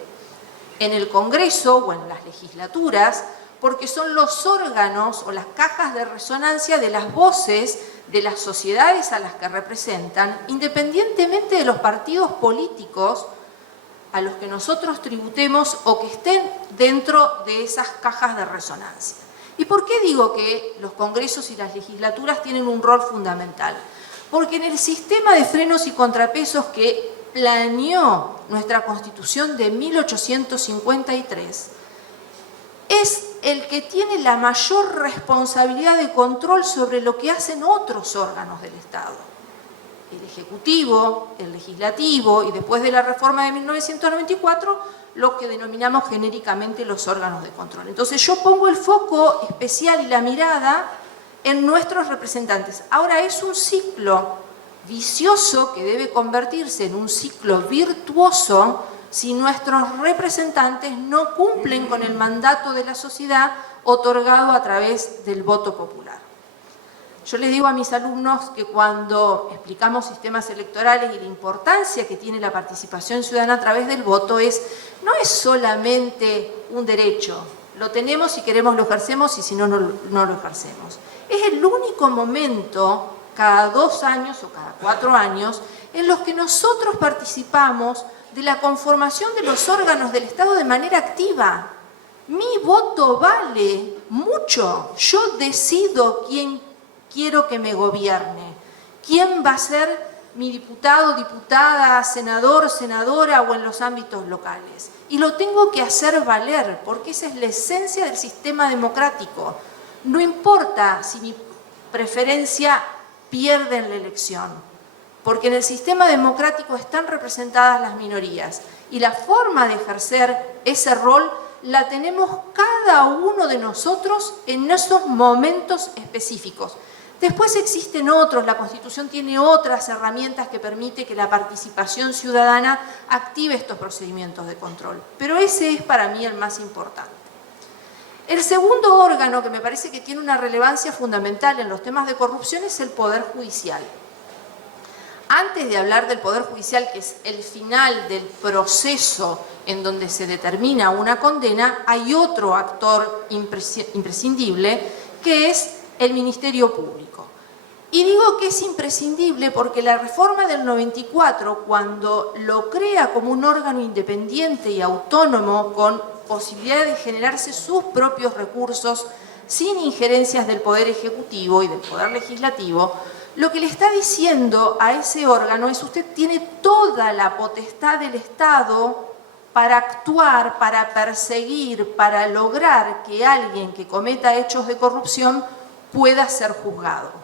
en el Congreso o en las legislaturas, porque son los órganos o las cajas de resonancia de las voces de las sociedades a las que representan, independientemente de los partidos políticos a los que nosotros tributemos o que estén dentro de esas cajas de resonancia. ¿Y por qué digo que los congresos y las legislaturas tienen un rol fundamental? Porque en el sistema de frenos y contrapesos que planeó nuestra Constitución de 1853, es el que tiene la mayor responsabilidad de control sobre lo que hacen otros órganos del Estado. El Ejecutivo, el Legislativo y después de la reforma de 1994, lo que denominamos genéricamente los órganos de control. Entonces yo pongo el foco especial y la mirada en nuestros representantes. Ahora es un ciclo vicioso que debe convertirse en un ciclo virtuoso si nuestros representantes no cumplen con el mandato de la sociedad otorgado a través del voto popular. Yo les digo a mis alumnos que cuando explicamos sistemas electorales y la importancia que tiene la participación ciudadana a través del voto no es solamente un derecho, lo tenemos si queremos lo ejercemos y si no, no lo ejercemos. Es el único momento, cada 2 años o cada 4 años, en los que nosotros participamos de la conformación de los órganos del Estado de manera activa. Mi voto vale mucho, yo decido quién quiero que me gobierne, quién va a ser mi diputado, diputada, senador, senadora o en los ámbitos locales. Y lo tengo que hacer valer, porque esa es la esencia del sistema democrático. No importa si mi preferencia pierde en la elección, porque en el sistema democrático están representadas las minorías y la forma de ejercer ese rol la tenemos cada uno de nosotros en esos momentos específicos. Después existen otros, la Constitución tiene otras herramientas que permite que la participación ciudadana active estos procedimientos de control, pero ese es para mí el más importante. El segundo órgano que me parece que tiene una relevancia fundamental en los temas de corrupción es el Poder Judicial. Antes de hablar del Poder Judicial, que es el final del proceso en donde se determina una condena, hay otro actor imprescindible que es el Ministerio Público. Y digo que es imprescindible porque la reforma del 94, cuando lo crea como un órgano independiente y autónomo con posibilidad de generarse sus propios recursos sin injerencias del Poder Ejecutivo y del Poder Legislativo, lo que le está diciendo a ese órgano es: usted tiene toda la potestad del Estado para actuar, para perseguir, para lograr que alguien que cometa hechos de corrupción pueda ser juzgado.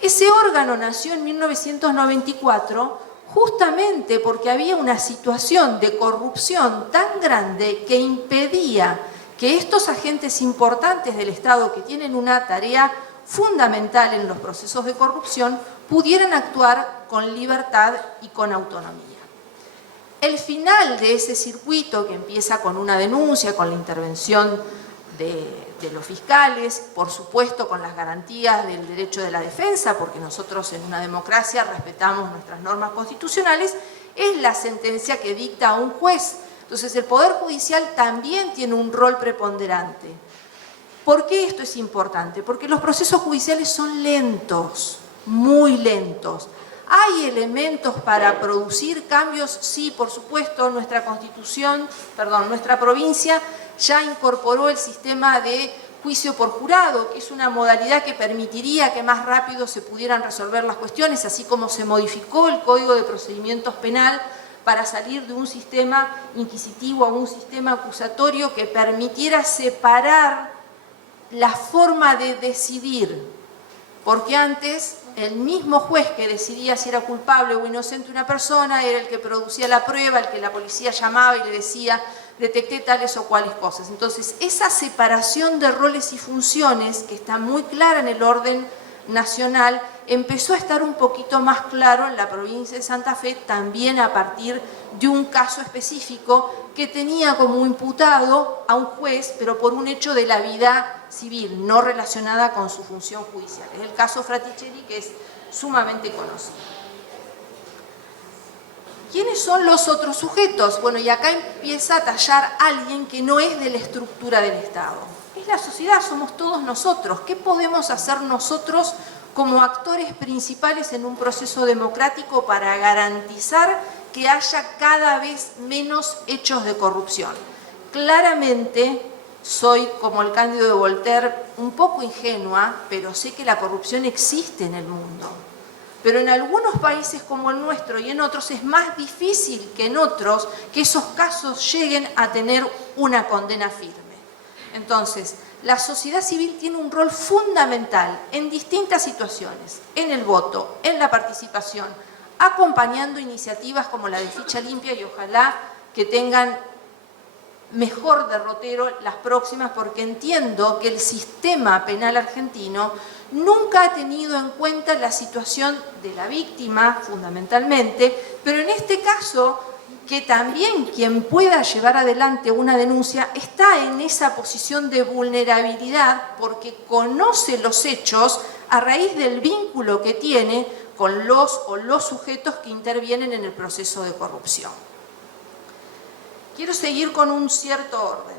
Ese órgano nació en 1994 justamente porque había una situación de corrupción tan grande que impedía que estos agentes importantes del Estado, que tienen una tarea fundamental en los procesos de corrupción, pudieran actuar con libertad y con autonomía. El final de ese circuito, que empieza con una denuncia, con la intervención de los fiscales, por supuesto con las garantías del derecho de la defensa, porque nosotros en una democracia respetamos nuestras normas constitucionales, es la sentencia que dicta un juez. Entonces el Poder Judicial también tiene un rol preponderante. ¿Por qué esto es importante? Porque los procesos judiciales son lentos, muy lentos. ¿Hay elementos para producir cambios? Sí, por supuesto, nuestra provincia ya incorporó el sistema de juicio por jurado, que es una modalidad que permitiría que más rápido se pudieran resolver las cuestiones, así como se modificó el Código de Procedimientos Penal para salir de un sistema inquisitivo a un sistema acusatorio que permitiera separar la forma de decidir, porque antes el mismo juez que decidía si era culpable o inocente una persona era el que producía la prueba, el que la policía llamaba y le decía: detecté tales o cuales cosas. Entonces, esa separación de roles y funciones, que está muy clara en el orden nacional, empezó a estar un poquito más claro en la provincia de Santa Fe, también a partir de un caso específico que tenía como imputado a un juez, pero por un hecho de la vida civil, no relacionada con su función judicial. Es el caso Fraticelli, que es sumamente conocido. ¿Quiénes son los otros sujetos? Bueno, y acá empieza a tallar alguien que no es de la estructura del Estado. Es la sociedad, somos todos nosotros. ¿Qué podemos hacer nosotros como actores principales en un proceso democrático para garantizar que haya cada vez menos hechos de corrupción? Claramente soy, como el Cándido de Voltaire, un poco ingenua, pero sé que la corrupción existe en el mundo. Pero en algunos países como el nuestro y en otros es más difícil que en otros que esos casos lleguen a tener una condena firme. Entonces, la sociedad civil tiene un rol fundamental en distintas situaciones, en el voto, en la participación, acompañando iniciativas como la de Ficha Limpia y ojalá que tengan mejor derrotero las próximas, porque entiendo que el sistema penal argentino nunca ha tenido en cuenta la situación de la víctima, fundamentalmente, pero en este caso, que también quien pueda llevar adelante una denuncia está en esa posición de vulnerabilidad porque conoce los hechos a raíz del vínculo que tiene con los o los sujetos que intervienen en el proceso de corrupción. Quiero seguir con un cierto orden.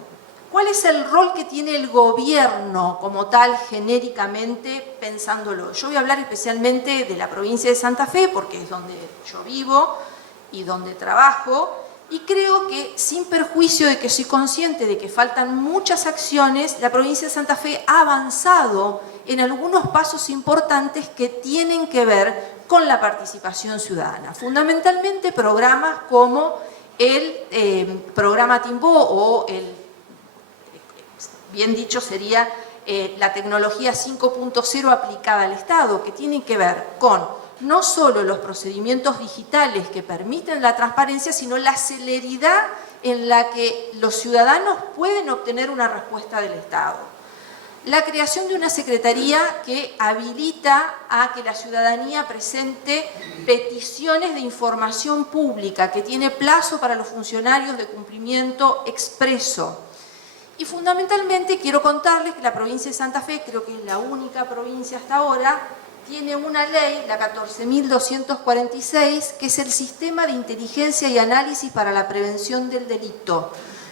¿Cuál es el rol que tiene el gobierno como tal, genéricamente, pensándolo? Yo voy a hablar especialmente de la provincia de Santa Fe, porque es donde yo vivo y donde trabajo, y creo que, sin perjuicio de que soy consciente de que faltan muchas acciones, la provincia de Santa Fe ha avanzado en algunos pasos importantes que tienen que ver con la participación ciudadana. Fundamentalmente programas como el programa Timbó o bien dicho sería la tecnología 5.0 aplicada al Estado, que tiene que ver con no solo los procedimientos digitales que permiten la transparencia, sino la celeridad en la que los ciudadanos pueden obtener una respuesta del Estado. La creación de una secretaría que habilita a que la ciudadanía presente peticiones de información pública, que tiene plazo para los funcionarios de cumplimiento expreso. Y fundamentalmente quiero contarles que la provincia de Santa Fe, creo que es la única provincia hasta ahora, tiene una ley, la 14.246, que es el Sistema de Inteligencia y Análisis para la Prevención del Delito.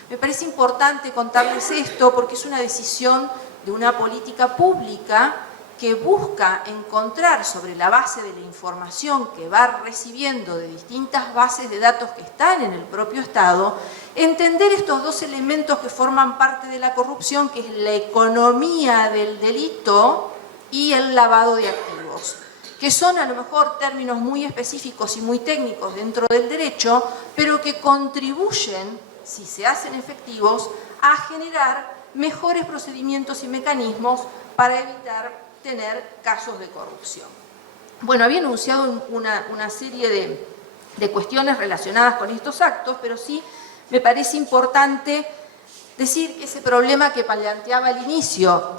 Me parece importante contarles esto porque es una decisión de una política pública que busca encontrar sobre la base de la información que va recibiendo de distintas bases de datos que están en el propio Estado, entender estos dos elementos que forman parte de la corrupción, que es la economía del delito y el lavado de activos, que son a lo mejor términos muy específicos y muy técnicos dentro del derecho, pero que contribuyen, si se hacen efectivos, a generar mejores procedimientos y mecanismos para evitar tener casos de corrupción. Bueno, había anunciado una serie de cuestiones relacionadas con estos actos, pero sí me parece importante decir que ese problema que planteaba al inicio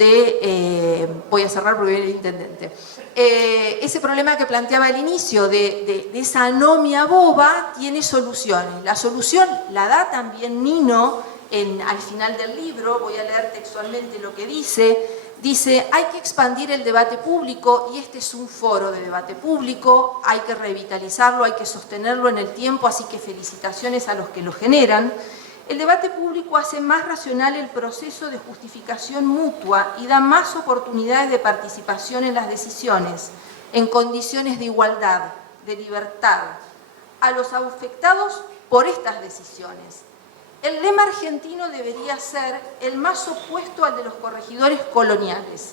voy a cerrar porque viene el intendente, ese problema que planteaba al inicio de esa anomia boba tiene soluciones. La solución la da también Nino al final del libro, voy a leer textualmente lo que dice. Dice, hay que expandir el debate público y este es un foro de debate público, hay que revitalizarlo, hay que sostenerlo en el tiempo, así que felicitaciones a los que lo generan. El debate público hace más racional el proceso de justificación mutua y da más oportunidades de participación en las decisiones, en condiciones de igualdad, de libertad, a los afectados por estas decisiones. El lema argentino debería ser el más opuesto al de los corregidores coloniales.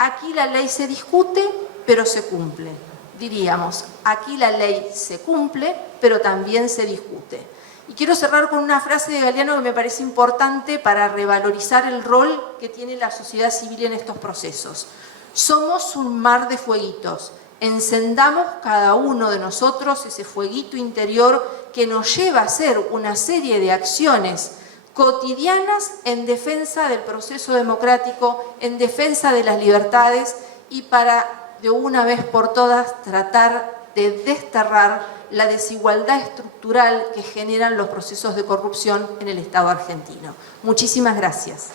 Aquí la ley se discute, pero se cumple. Diríamos, aquí la ley se cumple, pero también se discute. Y quiero cerrar con una frase de Galeano que me parece importante para revalorizar el rol que tiene la sociedad civil en estos procesos. Somos un mar de fueguitos. Encendamos cada uno de nosotros ese fueguito interior que nos lleva a hacer una serie de acciones cotidianas en defensa del proceso democrático, en defensa de las libertades y para de una vez por todas tratar de desterrar la desigualdad estructural que generan los procesos de corrupción en el Estado argentino. Muchísimas gracias.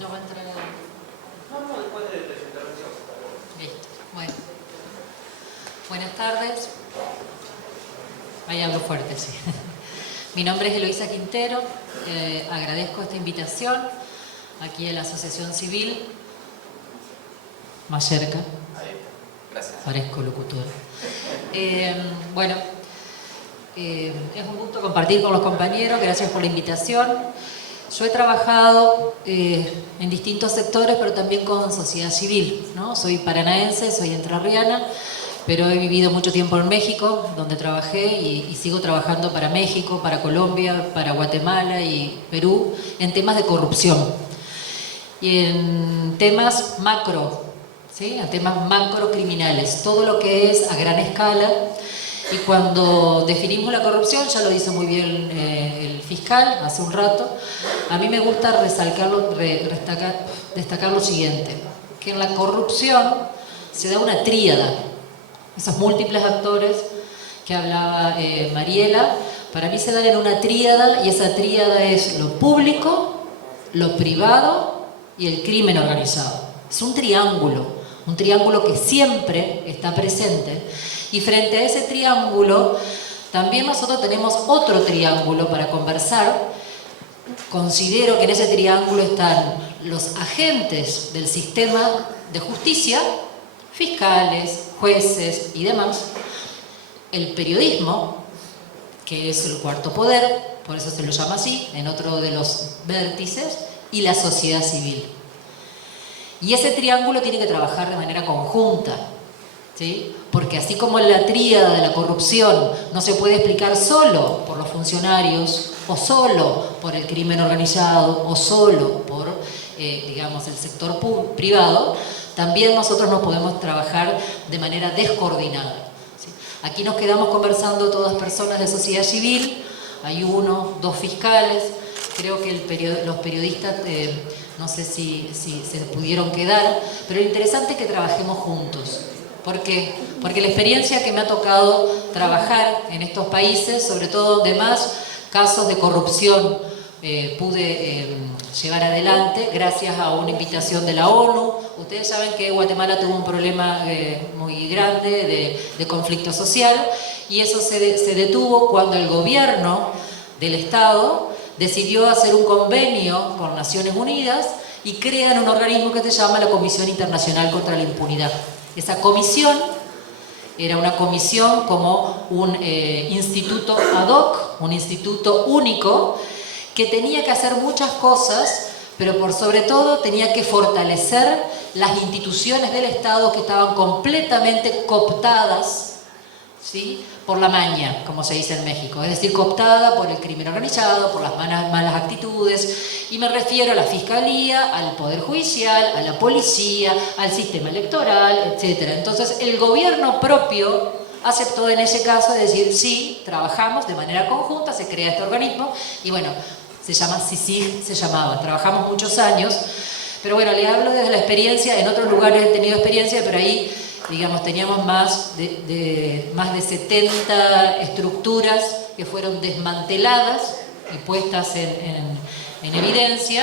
No va a entrar ahora. No, después de tu intervención. Listo. Bueno. Buenas tardes. Ahí hablo fuerte, sí. Mi nombre es Eloísa Quintero. Agradezco esta invitación aquí en la Asociación Civil. Más cerca. Gracias. Parezco locutora. Bueno, es un gusto compartir con los compañeros. Gracias por la invitación. Yo he trabajado en distintos sectores, pero también con sociedad civil, ¿no? Soy paranaense, soy entrerriana, pero he vivido mucho tiempo en México, donde trabajé y sigo trabajando para México, para Colombia, para Guatemala y Perú, en temas de corrupción. Y en temas macro, ¿sí? En temas macro criminales, todo lo que es a gran escala. Y cuando definimos la corrupción, ya lo hizo muy bien el fiscal hace un rato, a mí me gusta destacar lo siguiente, que en la corrupción se da una tríada, esos múltiples actores que hablaba Mariela, para mí se dan en una tríada, y esa tríada es lo público, lo privado y el crimen organizado. Es un triángulo que siempre está presente. Y frente a ese triángulo, también nosotros tenemos otro triángulo para conversar. Considero que en ese triángulo están los agentes del sistema de justicia, fiscales, jueces y demás, el periodismo, que es el cuarto poder, por eso se lo llama así, en otro de los vértices, y la sociedad civil. Y ese triángulo tiene que trabajar de manera conjunta, ¿sí? Porque así como la tríada de la corrupción no se puede explicar solo por los funcionarios, o solo por el crimen organizado, o solo por, digamos, el sector privado, también nosotros no podemos trabajar de manera descoordinada, ¿sí? Aquí nos quedamos conversando todas personas de sociedad civil, hay uno, dos fiscales, creo que los periodistas, no sé si se pudieron quedar, pero lo interesante es que trabajemos juntos. ¿Por qué? Porque la experiencia que me ha tocado trabajar en estos países, sobre todo donde más casos de corrupción pude llevar adelante, gracias a una invitación de la ONU. Ustedes saben que Guatemala tuvo un problema muy grande de conflicto social, y eso se detuvo cuando el gobierno del Estado decidió hacer un convenio con Naciones Unidas y crean un organismo que se llama la Comisión Internacional contra la Impunidad. Esa comisión era una comisión como un instituto ad hoc, un instituto único, que tenía que hacer muchas cosas, pero por sobre todo tenía que fortalecer las instituciones del Estado que estaban completamente cooptadas, ¿sí?, por la maña, como se dice en México, es decir, cooptada por el crimen organizado, por las malas actitudes, y me refiero a la Fiscalía, al Poder Judicial, a la Policía, al sistema electoral, etc. Entonces, el gobierno propio aceptó en ese caso de decir, sí, trabajamos de manera conjunta, se crea este organismo, y bueno, se llama CICIG, se llamaba, trabajamos muchos años, pero bueno, le hablo desde la experiencia, en otros lugares he tenido experiencia, pero ahí, digamos, teníamos más de 70 estructuras que fueron desmanteladas y puestas en evidencia.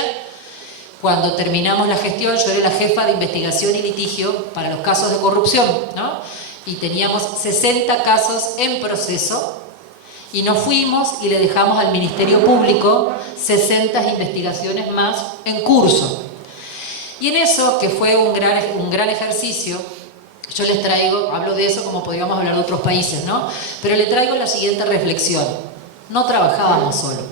Cuando terminamos la gestión, yo era la jefa de investigación y litigio para los casos de corrupción, ¿no? Y teníamos 60 casos en proceso, y nos fuimos y le dejamos al Ministerio Público 60 investigaciones más en curso. Y en eso, que fue un gran ejercicio, yo les traigo, hablo de eso como podríamos hablar de otros países, ¿no? Pero le traigo la siguiente reflexión. No trabajábamos solo.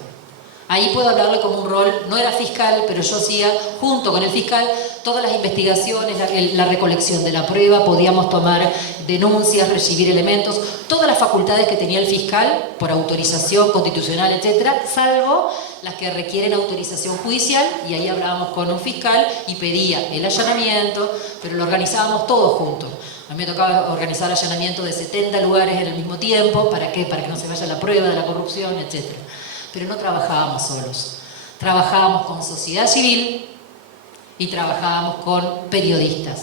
Ahí puedo hablarle como un rol, no era fiscal, pero yo hacía, junto con el fiscal, todas las investigaciones, la recolección de la prueba, podíamos tomar denuncias, recibir elementos, todas las facultades que tenía el fiscal, por autorización constitucional, etcétera, salvo las que requieren autorización judicial, y ahí hablábamos con un fiscal y pedía el allanamiento, pero lo organizábamos todos juntos. A mí me tocaba organizar allanamiento de 70 lugares en el mismo tiempo, ¿para qué? Para que no se vaya la prueba de la corrupción, etcétera. Pero no trabajábamos solos, trabajábamos con sociedad civil y trabajábamos con periodistas.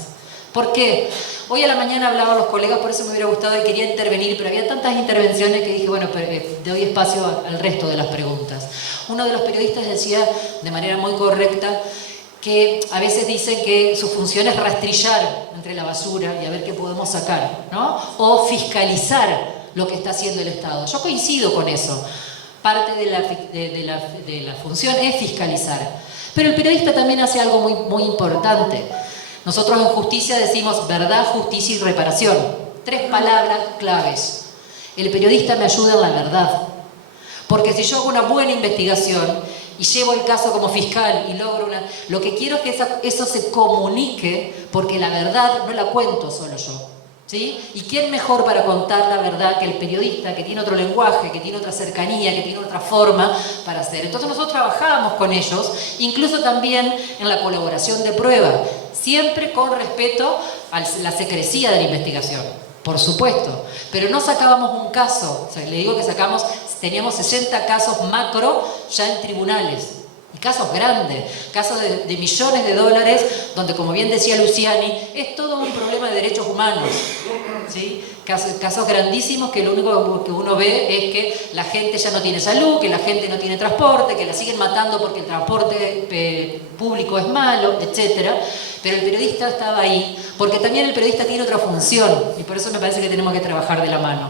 ¿Por qué? Hoy a la mañana hablaban los colegas, por eso me hubiera gustado y quería intervenir, pero había tantas intervenciones que dije, bueno, doy espacio al resto de las preguntas. Uno de los periodistas decía, de manera muy correcta, que a veces dicen que su función es rastrillar entre la basura y a ver qué podemos sacar, ¿no? O fiscalizar lo que está haciendo el Estado. Yo coincido con eso. Parte de la función es fiscalizar. Pero el periodista también hace algo muy, muy importante. Nosotros en justicia decimos verdad, justicia y reparación. 3 palabras claves. El periodista me ayuda en la verdad. Porque si yo hago una buena investigación y llevo el caso como fiscal y logro lo que quiero es que eso se comunique, porque la verdad no la cuento solo yo. ¿Sí? ¿Y quién mejor para contar la verdad que el periodista, que tiene otro lenguaje, que tiene otra cercanía, que tiene otra forma para hacer? Entonces nosotros trabajábamos con ellos, incluso también en la colaboración de prueba, siempre con respeto a la secrecía de la investigación, por supuesto, pero no sacábamos un caso, o sea, le digo que teníamos 60 casos macro ya en tribunales. Y casos grandes, casos de millones de dólares, donde, como bien decía Luciani, es todo un problema de derechos humanos, ¿sí? Casos grandísimos que lo único que uno ve es que la gente ya no tiene salud, que la gente no tiene transporte, que la siguen matando porque el transporte público es malo, etc. Pero el periodista estaba ahí, porque también el periodista tiene otra función, y por eso me parece que tenemos que trabajar de la mano.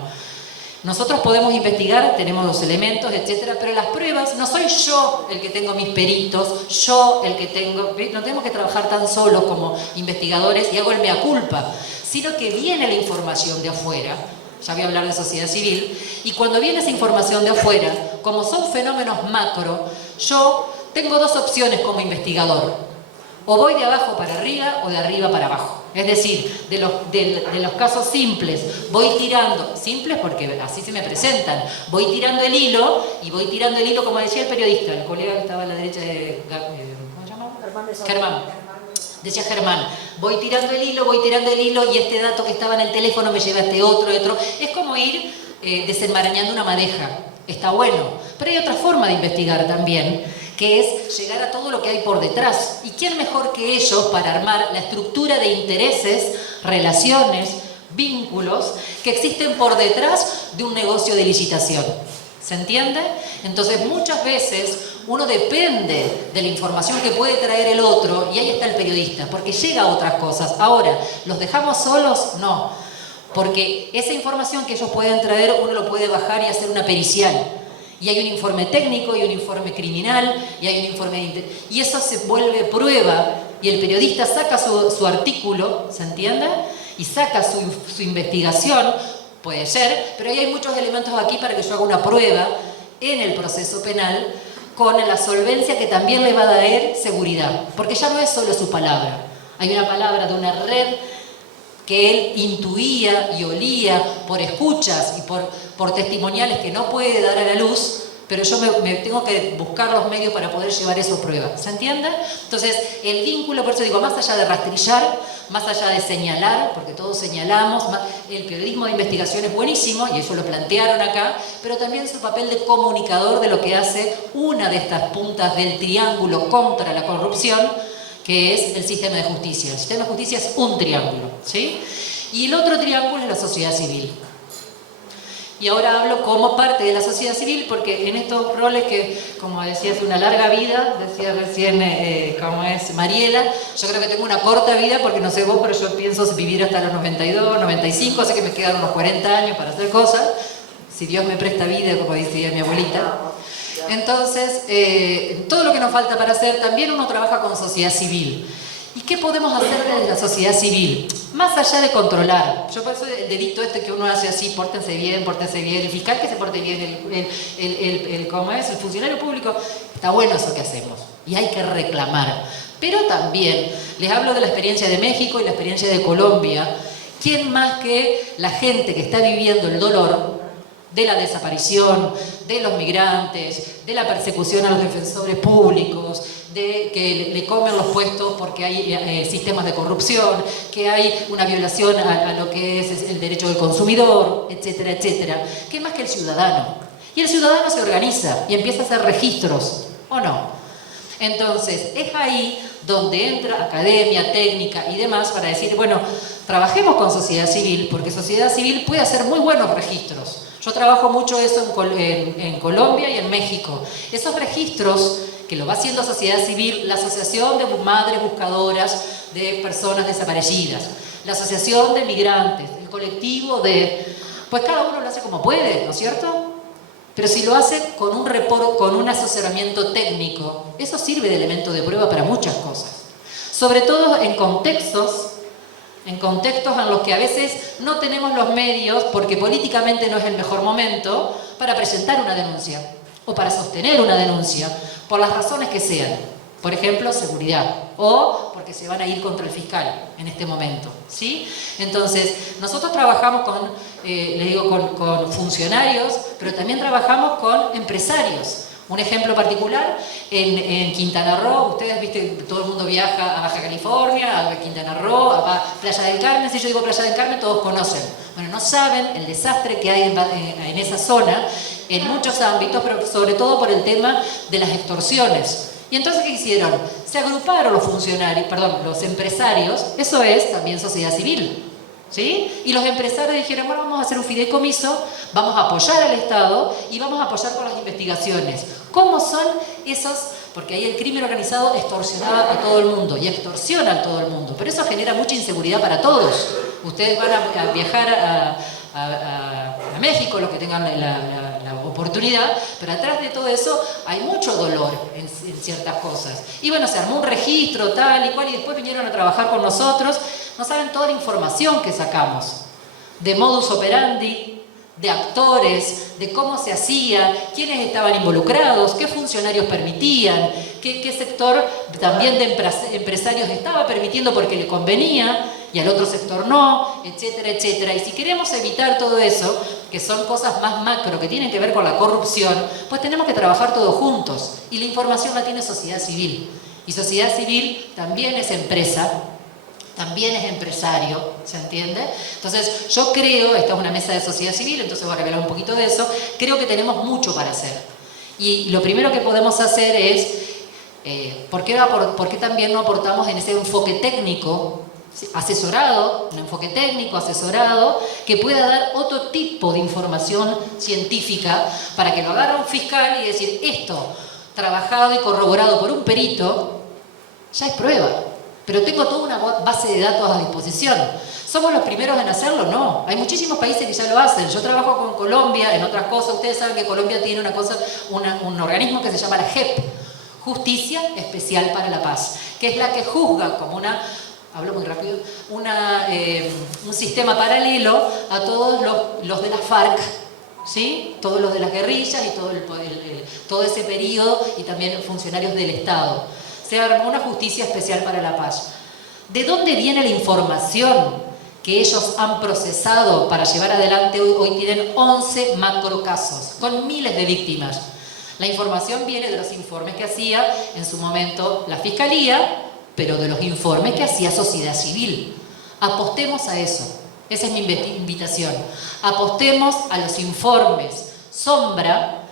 Nosotros podemos investigar, tenemos los elementos, etcétera, pero las pruebas, no soy yo el que tengo mis peritos, yo el que tengo, no tenemos que trabajar tan solos como investigadores y hago el mea culpa, sino que viene la información de afuera, ya voy a hablar de sociedad civil, y cuando viene esa información de afuera, como son fenómenos macro, yo tengo 2 opciones como investigador. O voy de abajo para arriba o de arriba para abajo. Es decir, de los casos simples, voy tirando, simples porque así se me presentan, voy tirando el hilo, y voy tirando el hilo, como decía el periodista, el colega que estaba a la derecha de... ¿Cómo se llama? Germán. Decía Germán, voy tirando el hilo y este dato que estaba en el teléfono me lleva a este otro. Es como ir desenmarañando una madeja. Está bueno, pero hay otra forma de investigar también, que es llegar a todo lo que hay por detrás. ¿Y quién mejor que ellos para armar la estructura de intereses, relaciones, vínculos que existen por detrás de un negocio de licitación? ¿Se entiende? Entonces muchas veces uno depende de la información que puede traer el otro, y ahí está el periodista, porque llega a otras cosas. Ahora, ¿los dejamos solos? No, porque esa información que ellos pueden traer uno lo puede bajar y hacer una pericial. Y hay un informe técnico, y un informe criminal, y hay un informe y eso se vuelve prueba, y el periodista saca su artículo, ¿se entiende? Y saca su investigación, puede ser, pero ahí hay muchos elementos aquí para que yo haga una prueba en el proceso penal con la solvencia que también le va a dar seguridad, porque ya no es solo su palabra, hay una palabra de una red que él intuía y olía por escuchas y por testimoniales que no puede dar a la luz, pero yo me tengo que buscar los medios para poder llevar eso a prueba. ¿Se entiende? Entonces, el vínculo, por eso digo, más allá de rastrillar, más allá de señalar, porque todos señalamos, el periodismo de investigación es buenísimo, y eso lo plantearon acá, pero también su papel de comunicador de lo que hace una de estas puntas del triángulo contra la corrupción, que es el sistema de justicia. El sistema de justicia es un triángulo, ¿sí? Y el otro triángulo es la sociedad civil. Y ahora hablo como parte de la sociedad civil, porque en estos roles que, como decía, es una larga vida, decía recién, como es Mariela, yo creo que tengo una corta vida, porque no sé vos, pero yo pienso vivir hasta los 92, 95, así que me quedan unos 40 años para hacer cosas, si Dios me presta vida, como decía mi abuelita. Entonces, todo lo que nos falta para hacer, también uno trabaja con sociedad civil. ¿Y qué podemos hacer desde la sociedad civil? Más allá de controlar. Yo por eso el delito este que uno hace así, pórtense bien, el fiscal que se porte bien, ¿cómo es? El funcionario público, está bueno eso que hacemos. Y hay que reclamar. Pero también, les hablo de la experiencia de México y la experiencia de Colombia. ¿Quién más que la gente que está viviendo el dolor de la desaparición, de los migrantes, de la persecución a los defensores públicos, de que le comen los puestos porque hay sistemas de corrupción, que hay una violación a lo que es el derecho del consumidor, etcétera, etcétera? ¿Qué más que el ciudadano? Y el ciudadano se organiza y empieza a hacer registros, ¿o no? Entonces, es ahí donde entra academia, técnica y demás para decir, bueno, trabajemos con sociedad civil, porque sociedad civil puede hacer muy buenos registros. Yo trabajo mucho eso en Colombia y en México. Esos registros que lo va haciendo sociedad civil, la Asociación de Madres Buscadoras de Personas Desaparecidas, la Asociación de Migrantes, el colectivo de... Pues cada uno lo hace como puede, ¿no es cierto? Pero si lo hace con un asesoramiento técnico, eso sirve de elemento de prueba para muchas cosas. Sobre todo en contextos en los que a veces no tenemos los medios, porque políticamente no es el mejor momento, para presentar una denuncia o para sostener una denuncia, por las razones que sean. Por ejemplo, seguridad, o porque se van a ir contra el fiscal en este momento, ¿sí? Entonces, nosotros trabajamos con funcionarios, pero también trabajamos con empresarios. Un ejemplo particular, en Quintana Roo, ustedes, viste, todo el mundo viaja a Baja California, a Quintana Roo, a Playa del Carmen. Si yo digo Playa del Carmen, todos conocen. Bueno, no saben el desastre que hay en esa zona, en muchos ámbitos, pero sobre todo por el tema de las extorsiones. Y entonces, ¿qué hicieron? Se agruparon los empresarios, eso es también sociedad civil, ¿sí? Y los empresarios dijeron, bueno, vamos a hacer un fideicomiso, vamos a apoyar al Estado y vamos a apoyar con las investigaciones. ¿Cómo son esos? Porque ahí el crimen organizado extorsionaba a todo el mundo y extorsiona a todo el mundo, pero eso genera mucha inseguridad para todos. Ustedes van a viajar a México, los que tengan la oportunidad, pero atrás de todo eso hay mucho dolor en ciertas cosas. Y bueno, se armó un registro tal y cual, y después vinieron a trabajar con nosotros. No saben toda la información que sacamos, de modus operandi, de actores, de cómo se hacía, quiénes estaban involucrados, qué funcionarios permitían, qué sector también de empresarios estaba permitiendo porque le convenía y al otro sector no, etcétera, etcétera. Y si queremos evitar todo eso, que son cosas más macro, que tienen que ver con la corrupción, pues tenemos que trabajar todos juntos. Y la información la tiene sociedad civil. Y sociedad civil también es empresa, también es empresario, ¿se entiende? Entonces, yo creo, esta es una mesa de sociedad civil, entonces voy a revelar un poquito de eso, creo que tenemos mucho para hacer. Y lo primero que podemos hacer es, ¿por qué también no aportamos en ese enfoque técnico, asesorado, un enfoque técnico, asesorado, que pueda dar otro tipo de información científica para que lo agarre un fiscal y decir, esto, trabajado y corroborado por un perito, ya es prueba? Pero tengo toda una base de datos a disposición. ¿Somos los primeros en hacerlo? No. Hay muchísimos países que ya lo hacen. Yo trabajo con Colombia en otras cosas. Ustedes saben que Colombia tiene un organismo que se llama la JEP, Justicia Especial para la Paz, que es la que juzga como hablo muy rápido, un sistema paralelo a todos los de las FARC, ¿sí? Todos los de las guerrillas y todo ese periodo, y también funcionarios del Estado. Se armó una justicia especial para la paz. ¿De dónde viene la información que ellos han procesado para llevar adelante? Hoy tienen 11 macrocasos, con miles de víctimas. La información viene de los informes que hacía en su momento la Fiscalía, pero de los informes que hacía sociedad civil. Apostemos a eso. Esa es mi invitación. Apostemos a los informes sombra,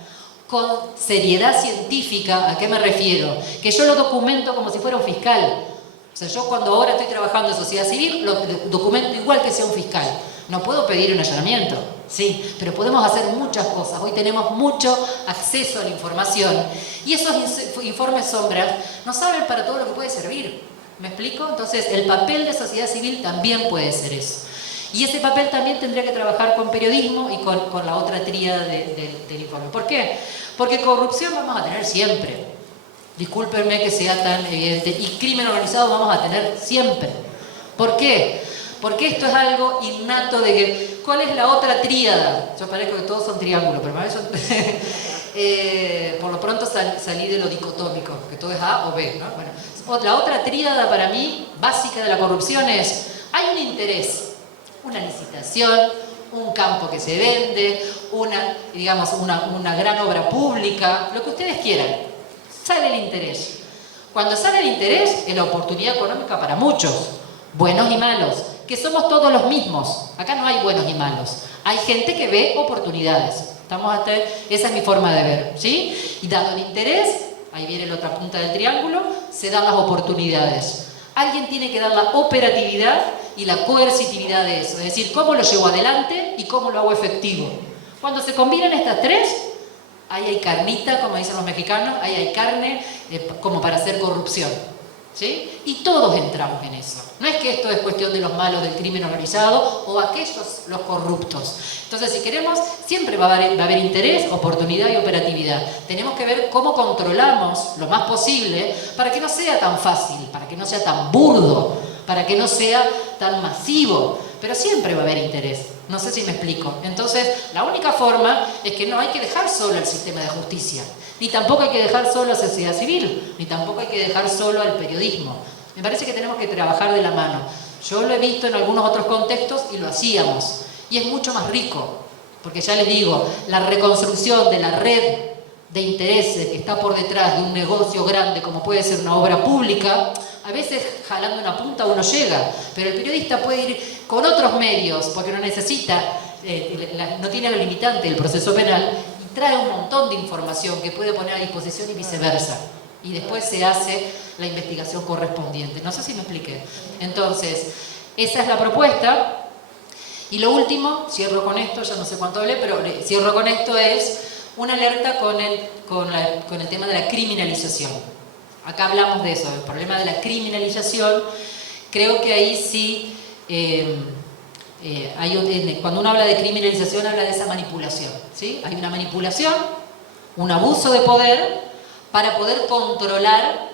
con seriedad científica. ¿A qué me refiero? Que yo lo documento como si fuera un fiscal. O sea, yo cuando ahora estoy trabajando en sociedad civil, lo documento igual que sea un fiscal. No puedo pedir un allanamiento, sí, pero podemos hacer muchas cosas. Hoy tenemos mucho acceso a la información y esos informes sombras no saben para todo lo que puede servir. ¿Me explico? Entonces, el papel de sociedad civil también puede ser eso. Y ese papel también tendría que trabajar con periodismo y con la otra tríada del informe. ¿Por qué? Porque corrupción vamos a tener siempre. Discúlpenme que sea tan evidente. Y crimen organizado vamos a tener siempre. ¿Por qué? Porque esto es algo innato de que... ¿Cuál es la otra tríada? Yo parezco que todos son triángulos, pero para eso... por lo pronto salí de lo dicotómico, que todo es A o B, ¿no? Bueno, la otra tríada para mí, básica de la corrupción es... Hay un interés, una licitación, un campo que se vende, digamos, una gran obra pública, lo que ustedes quieran. Sale el interés. Cuando sale el interés, es la oportunidad económica para muchos, buenos y malos, que somos todos los mismos. Acá no hay buenos y malos. Hay gente que ve oportunidades. Esa es mi forma de ver, ¿sí? Y dado el interés, ahí viene la otra punta del triángulo, se dan las oportunidades. Alguien tiene que dar la operatividad y la coercitividad de eso, es decir, cómo lo llevo adelante y cómo lo hago efectivo. Cuando se combinan estas tres, ahí hay carnita, como dicen los mexicanos, ahí hay carne como para hacer corrupción, ¿sí? Y todos entramos en eso. No es que esto es cuestión de los malos del crimen organizado o aquellos los corruptos. Entonces, si queremos, siempre va a haber interés, oportunidad y operatividad. Tenemos que ver cómo controlamos lo más posible para que no sea tan fácil, para que no sea tan burdo, para que no sea tan masivo. Pero siempre va a haber interés. No sé si me explico. Entonces, la única forma es que no hay que dejar solo al sistema de justicia, ni tampoco hay que dejar solo a la sociedad civil, ni tampoco hay que dejar solo al periodismo. Me parece que tenemos que trabajar de la mano. Yo lo he visto en algunos otros contextos y lo hacíamos. Y es mucho más rico, porque ya les digo, la reconstrucción de la red de intereses que está por detrás de un negocio grande como puede ser una obra pública, a veces jalando una punta uno llega, pero el periodista puede ir con otros medios, porque no necesita, no tiene la limitante del proceso penal, y trae un montón de información que puede poner a disposición y viceversa. Y después se hace la investigación correspondiente. No sé si me expliqué. Entonces, esa es la propuesta. Y lo último, cierro con esto, ya no sé cuánto hablé, pero cierro con esto, es una alerta con el tema de la criminalización. Acá hablamos de eso, del problema de la criminalización. Creo que ahí sí, cuando uno habla de criminalización, habla de esa manipulación, ¿sí? Hay una manipulación, un abuso de poder para poder controlar,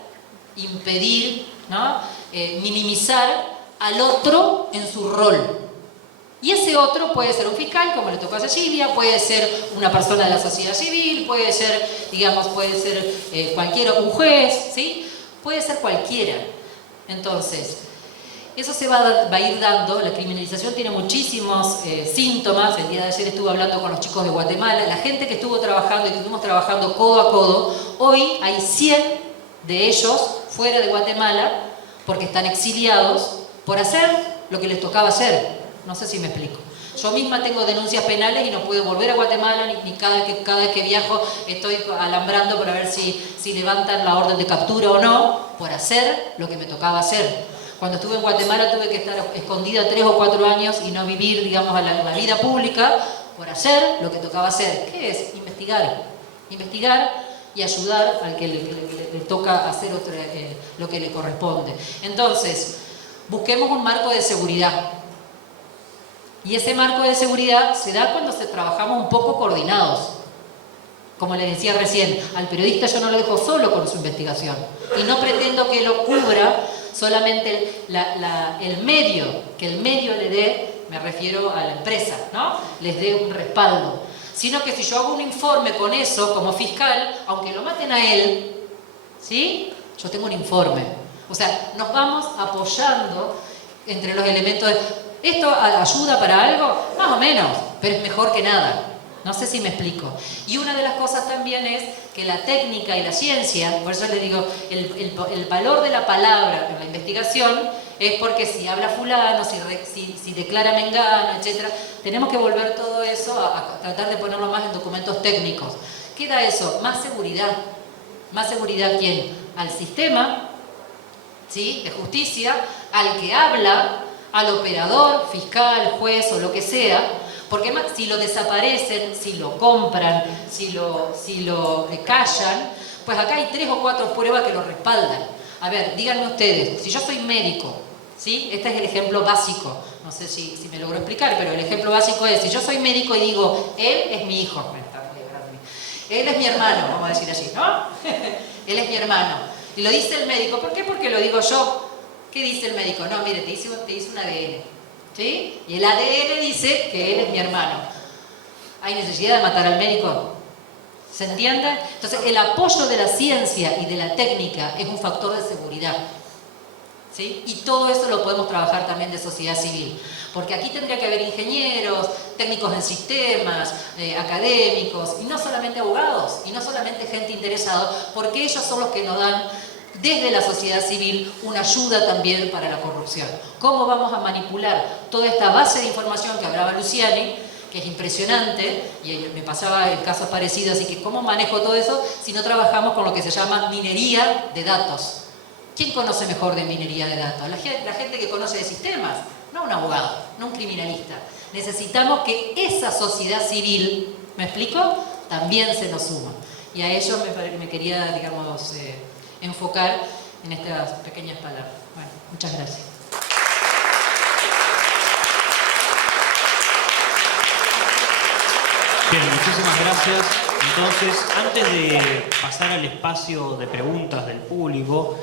impedir, ¿no? Minimizar al otro en su rol. Y ese otro puede ser un fiscal, como le tocó a Cecilia, puede ser una persona de la sociedad civil, puede ser, digamos, cualquiera, un juez, ¿sí? Puede ser cualquiera. Entonces, eso se va a ir dando. La criminalización tiene muchísimos síntomas. El día de ayer estuve hablando con los chicos de Guatemala, la gente que estuvo trabajando y que estuvimos trabajando codo a codo. Hoy hay 100 de ellos fuera de Guatemala porque están exiliados por hacer lo que les tocaba hacer. No sé si me explico. Yo misma tengo denuncias penales y no puedo volver a Guatemala, ni cada vez que viajo estoy alambrando para ver si levantan la orden de captura o no, por hacer lo que me tocaba hacer. Cuando estuve en Guatemala tuve que estar escondida 3 o 4 años y no vivir, digamos, la vida pública por hacer lo que tocaba hacer. ¿Qué es? Investigar. Investigar y ayudar al que le toca hacer lo que le corresponde. Entonces, busquemos un marco de seguridad. Y ese marco de seguridad se da cuando trabajamos un poco coordinados. Como les decía recién, al periodista yo no lo dejo solo con su investigación. Y no pretendo que lo cubra solamente el medio, que el medio le dé, me refiero a la empresa, ¿no? Les dé un respaldo. Sino que si yo hago un informe con eso, como fiscal, aunque lo maten a él, ¿sí? Yo tengo un informe. O sea, nos vamos apoyando entre los elementos de... ¿Esto ayuda para algo? Más o menos, pero es mejor que nada. No sé si me explico. Y una de las cosas también es que la técnica y la ciencia, por eso les digo, el valor de la palabra en la investigación es porque si habla fulano, si declara mengano, etc., tenemos que volver todo eso a tratar de ponerlo más en documentos técnicos. ¿Qué da eso? Más seguridad. ¿Más seguridad quién? Al sistema, ¿sí?, de justicia, al que habla, al operador, fiscal, juez o lo que sea, porque si lo desaparecen, si lo compran, si lo callan, pues acá hay 3 o 4 pruebas que lo respaldan. A ver, díganme ustedes, si yo soy médico, ¿sí? Este es el ejemplo básico, no sé si me logro explicar, pero el ejemplo básico es, si yo soy médico y digo, él es mi hijo, él es mi hermano, vamos a decir así, ¿no? él es mi hermano. Y lo dice el médico. ¿Por qué? Porque lo digo yo. ¿Qué dice el médico? No, mire, te hice un ADN. ¿Sí? Y el ADN dice que él es mi hermano. ¿Hay necesidad de matar al médico? ¿Se entiende? Entonces, el apoyo de la ciencia y de la técnica es un factor de seguridad. ¿Sí? Y todo eso lo podemos trabajar también de sociedad civil. Porque aquí tendría que haber ingenieros, técnicos en sistemas, académicos, y no solamente abogados, y no solamente gente interesada, porque ellos son los que nos dan, desde la sociedad civil, una ayuda también para la corrupción. ¿Cómo vamos a manipular toda esta base de información que hablaba Luciani, que es impresionante, y me pasaba en casos parecidos, así que ¿cómo manejo todo eso si no trabajamos con lo que se llama minería de datos? ¿Quién conoce mejor de minería de datos? La gente que conoce de sistemas, no un abogado, no un criminalista. Necesitamos que esa sociedad civil, ¿me explico?, también se nos suma. Y a ello me quería, digamos, enfocar en estas pequeñas palabras. Bueno, muchas gracias. Bien, muchísimas gracias. Entonces, antes de pasar al espacio de preguntas del público,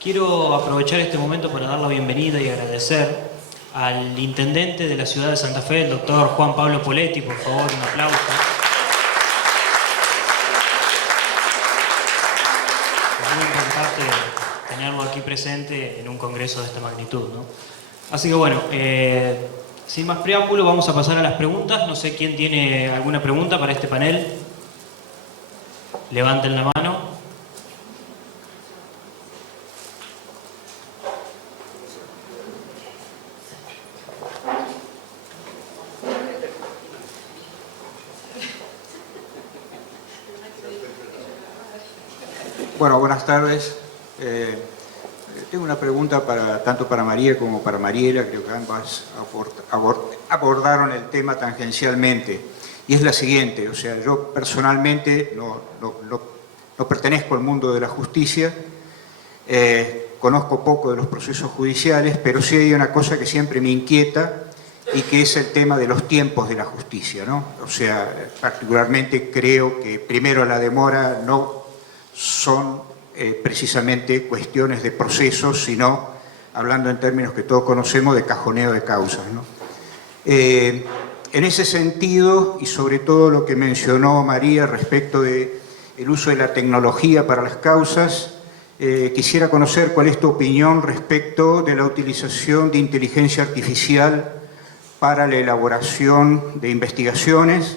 quiero aprovechar este momento para dar la bienvenida y agradecer al intendente de la ciudad de Santa Fe, el doctor Juan Pablo Poletti. Por favor, un aplauso. Es muy importante tenerlo aquí presente en un congreso de esta magnitud, ¿no? Así que bueno, sin más preámbulo, vamos a pasar a las preguntas. No sé quién tiene alguna pregunta para este panel. Levanten la mano. Bueno, buenas tardes. Tengo una pregunta tanto para María como para Mariela. Creo que ambas abordaron el tema tangencialmente. Y es la siguiente, o sea, yo personalmente no pertenezco al mundo de la justicia, conozco poco de los procesos judiciales, pero sí hay una cosa que siempre me inquieta y que es el tema de los tiempos de la justicia, ¿no? O sea, particularmente creo que primero la demora no son precisamente cuestiones de procesos, sino, hablando en términos que todos conocemos, de cajoneo de causas, ¿no? En ese sentido, y sobre todo lo que mencionó María respecto del uso de la tecnología para las causas, quisiera conocer cuál es tu opinión respecto de la utilización de inteligencia artificial para la elaboración de investigaciones.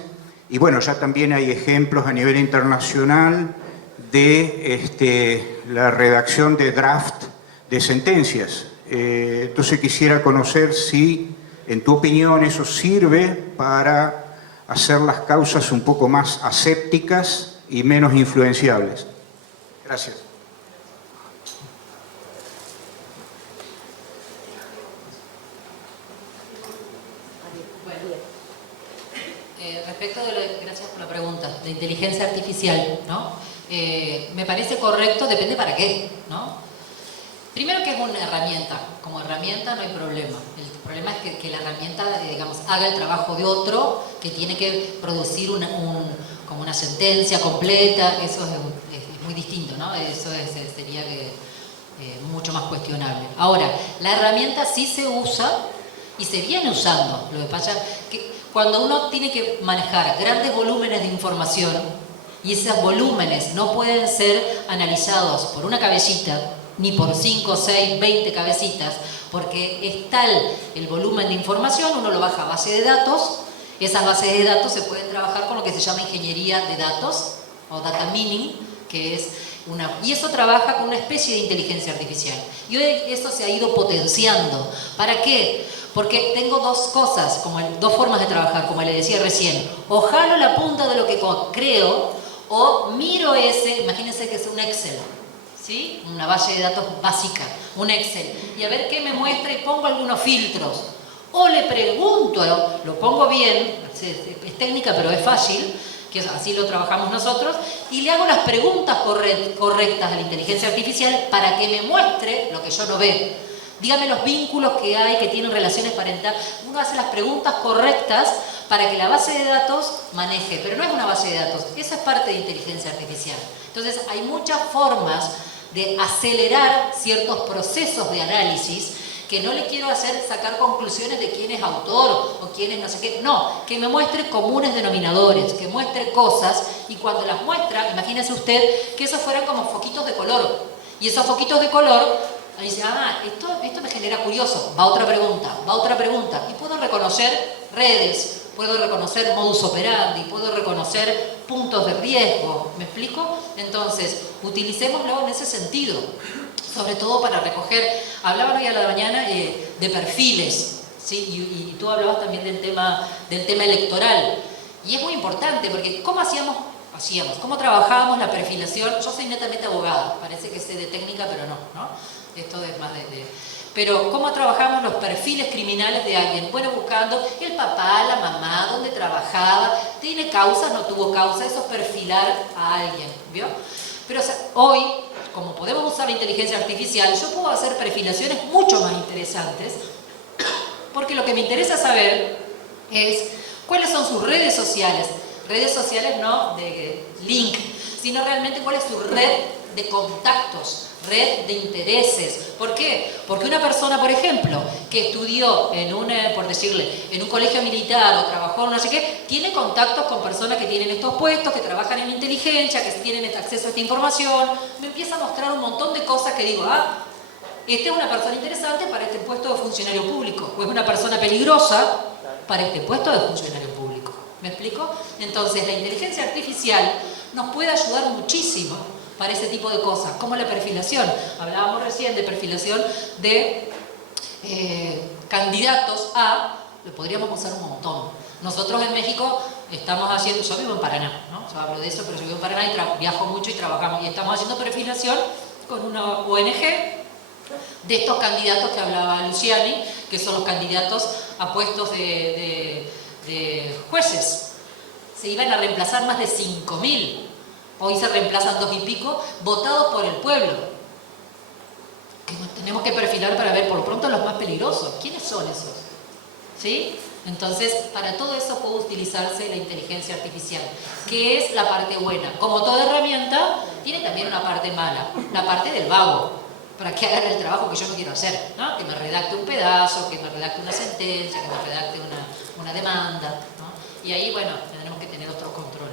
Y bueno, ya también hay ejemplos a nivel internacional de la redacción de draft de sentencias. Entonces quisiera conocer si, en tu opinión, eso sirve para hacer las causas un poco más asépticas y menos influenciables. Gracias. Respecto de gracias por la pregunta, de inteligencia artificial, ¿no? Me parece correcto, depende para qué, ¿no? Primero que es una herramienta, como herramienta no hay problema. El problema es que la herramienta, digamos, haga el trabajo de otro que tiene que producir como una sentencia completa. Eso es muy distinto, ¿no? Eso sería mucho más cuestionable. Ahora, la herramienta sí se usa y se viene usando. Lo que pasa es que cuando uno tiene que manejar grandes volúmenes de información y esos volúmenes no pueden ser analizados por una cabecita, ni por 5, 6, 20 cabecitas, porque es tal el volumen de información, uno lo baja a base de datos. Esas bases de datos se pueden trabajar con lo que se llama ingeniería de datos, o data mining, que es y eso trabaja con una especie de inteligencia artificial. Y hoy eso se ha ido potenciando. ¿Para qué? Porque tengo dos cosas, dos formas de trabajar, como le decía recién. O jalo la punta de lo que creo, o miro imagínense que es un Excel, ¿sí? Una base de datos básica, un Excel, y a ver qué me muestra y pongo algunos filtros. O le pregunto, lo pongo bien, es técnica pero es fácil, que así lo trabajamos nosotros, y le hago las preguntas correctas a la inteligencia artificial para que me muestre lo que yo no veo. Dígame los vínculos que hay, que tienen relaciones parentales. Uno hace las preguntas correctas para que la base de datos maneje, pero no es una base de datos, eso es parte de inteligencia artificial. Entonces hay muchas formas de acelerar ciertos procesos de análisis que no le quiero hacer sacar conclusiones de quién es autor o quién es no sé qué, no, que me muestre comunes denominadores, que muestre cosas y cuando las muestra, imagínese usted que esos fueran como foquitos de color y esos foquitos de color, me dice, esto me genera curioso, va otra pregunta y puedo reconocer redes, puedo reconocer modus operandi, puedo reconocer puntos de riesgo, ¿me explico? Entonces, utilicémoslo en ese sentido, sobre todo para recoger, hablaban hoy a la mañana de perfiles, ¿sí? Y tú hablabas también del tema electoral, y es muy importante, porque ¿cómo cómo trabajábamos la perfilación? Yo soy netamente abogada, parece que sé de técnica, pero no, esto es más Pero ¿cómo trabajamos los perfiles criminales de alguien? Bueno, buscando el papá, la mamá, dónde trabajaba, tiene causas, no tuvo causa, eso es perfilar a alguien, ¿vio? Pero o sea, hoy, como podemos usar la inteligencia artificial, yo puedo hacer perfilaciones mucho más interesantes, porque lo que me interesa saber es cuáles son sus redes sociales no de link, sino realmente cuál es su red de contactos, red de intereses. ¿Por qué? Porque una persona, por ejemplo, que estudió en en un colegio militar o trabajó no sé qué, tiene contactos con personas que tienen estos puestos, que trabajan en inteligencia, que tienen acceso a esta información, me empieza a mostrar un montón de cosas que digo, esta es una persona interesante para este puesto de funcionario público, o es una persona peligrosa para este puesto de funcionario público. ¿Me explico? Entonces, la inteligencia artificial nos puede ayudar muchísimo para ese tipo de cosas, como la perfilación. Hablábamos recién de perfilación de candidatos lo podríamos usar un montón. Nosotros en México estamos haciendo, yo vivo en Paraná, ¿no? Yo hablo de eso, pero yo vivo en Paraná y viajo mucho y trabajamos, y estamos haciendo perfilación con una ONG de estos candidatos que hablaba Luciani, que son los candidatos a puestos de jueces. Se iban a reemplazar más de 5.000. Hoy se reemplazan 2 y pico, votados por el pueblo. Que tenemos que perfilar para ver, por lo pronto, los más peligrosos. ¿Quiénes son esos? ¿Sí? Entonces, para todo eso puede utilizarse la inteligencia artificial, que es la parte buena. Como toda herramienta, tiene también una parte mala, la parte del vago, para que hagan el trabajo que yo no quiero hacer, ¿no? Que me redacte un pedazo, que me redacte una sentencia, que me redacte una demanda, ¿no? Y ahí, bueno, tenemos que tener otro control.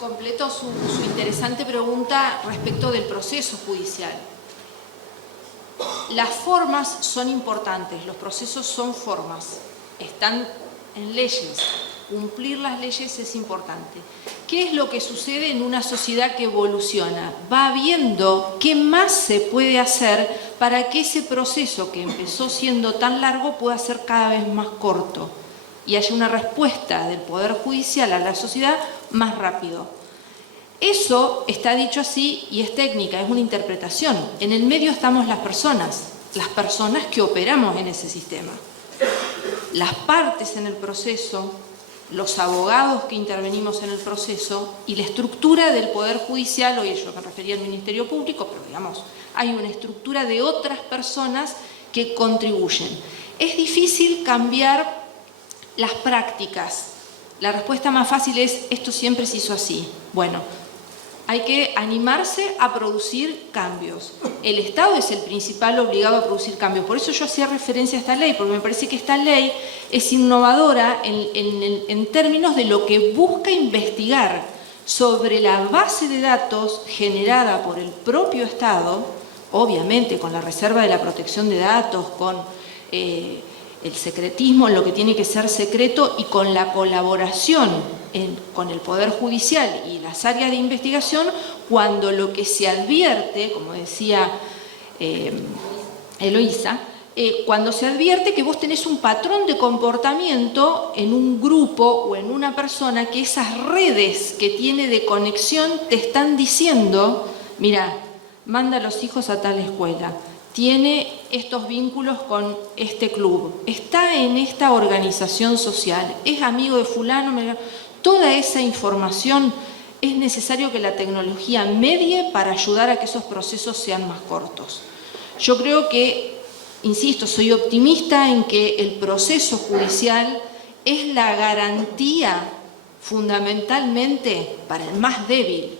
Completo su interesante pregunta respecto del proceso judicial. Las formas son importantes, los procesos son formas, están en leyes, cumplir las leyes es importante. ¿Qué es lo que sucede en una sociedad que evoluciona? Va viendo qué más se puede hacer para que ese proceso que empezó siendo tan largo pueda ser cada vez más corto y haya una respuesta del Poder Judicial a la sociedad más rápido. Eso está dicho así y es técnica, es una interpretación. En el medio estamos las personas que operamos en ese sistema. Las partes en el proceso, los abogados que intervenimos en el proceso y la estructura del Poder Judicial, hoy yo me refería al Ministerio Público, pero digamos, hay una estructura de otras personas que contribuyen. Es difícil cambiar las prácticas. La respuesta más fácil es, esto siempre se hizo así. Bueno, hay que animarse a producir cambios. El Estado es el principal obligado a producir cambios. Por eso yo hacía referencia a esta ley, porque me parece que esta ley es innovadora en términos de lo que busca investigar sobre la base de datos generada por el propio Estado, obviamente con la reserva de la protección de datos, con el secretismo en lo que tiene que ser secreto y con la colaboración con el Poder Judicial y las áreas de investigación, cuando lo que se advierte, como decía Eloísa, cuando se advierte que vos tenés un patrón de comportamiento en un grupo o en una persona, que esas redes que tiene de conexión te están diciendo, mira, manda a los hijos a tal escuela, tiene estos vínculos con este club, está en esta organización social, es amigo de fulano. Toda esa información es necesario que la tecnología medie para ayudar a que esos procesos sean más cortos. Yo creo que insisto, soy optimista en que el proceso judicial es la garantía fundamentalmente para el más débil.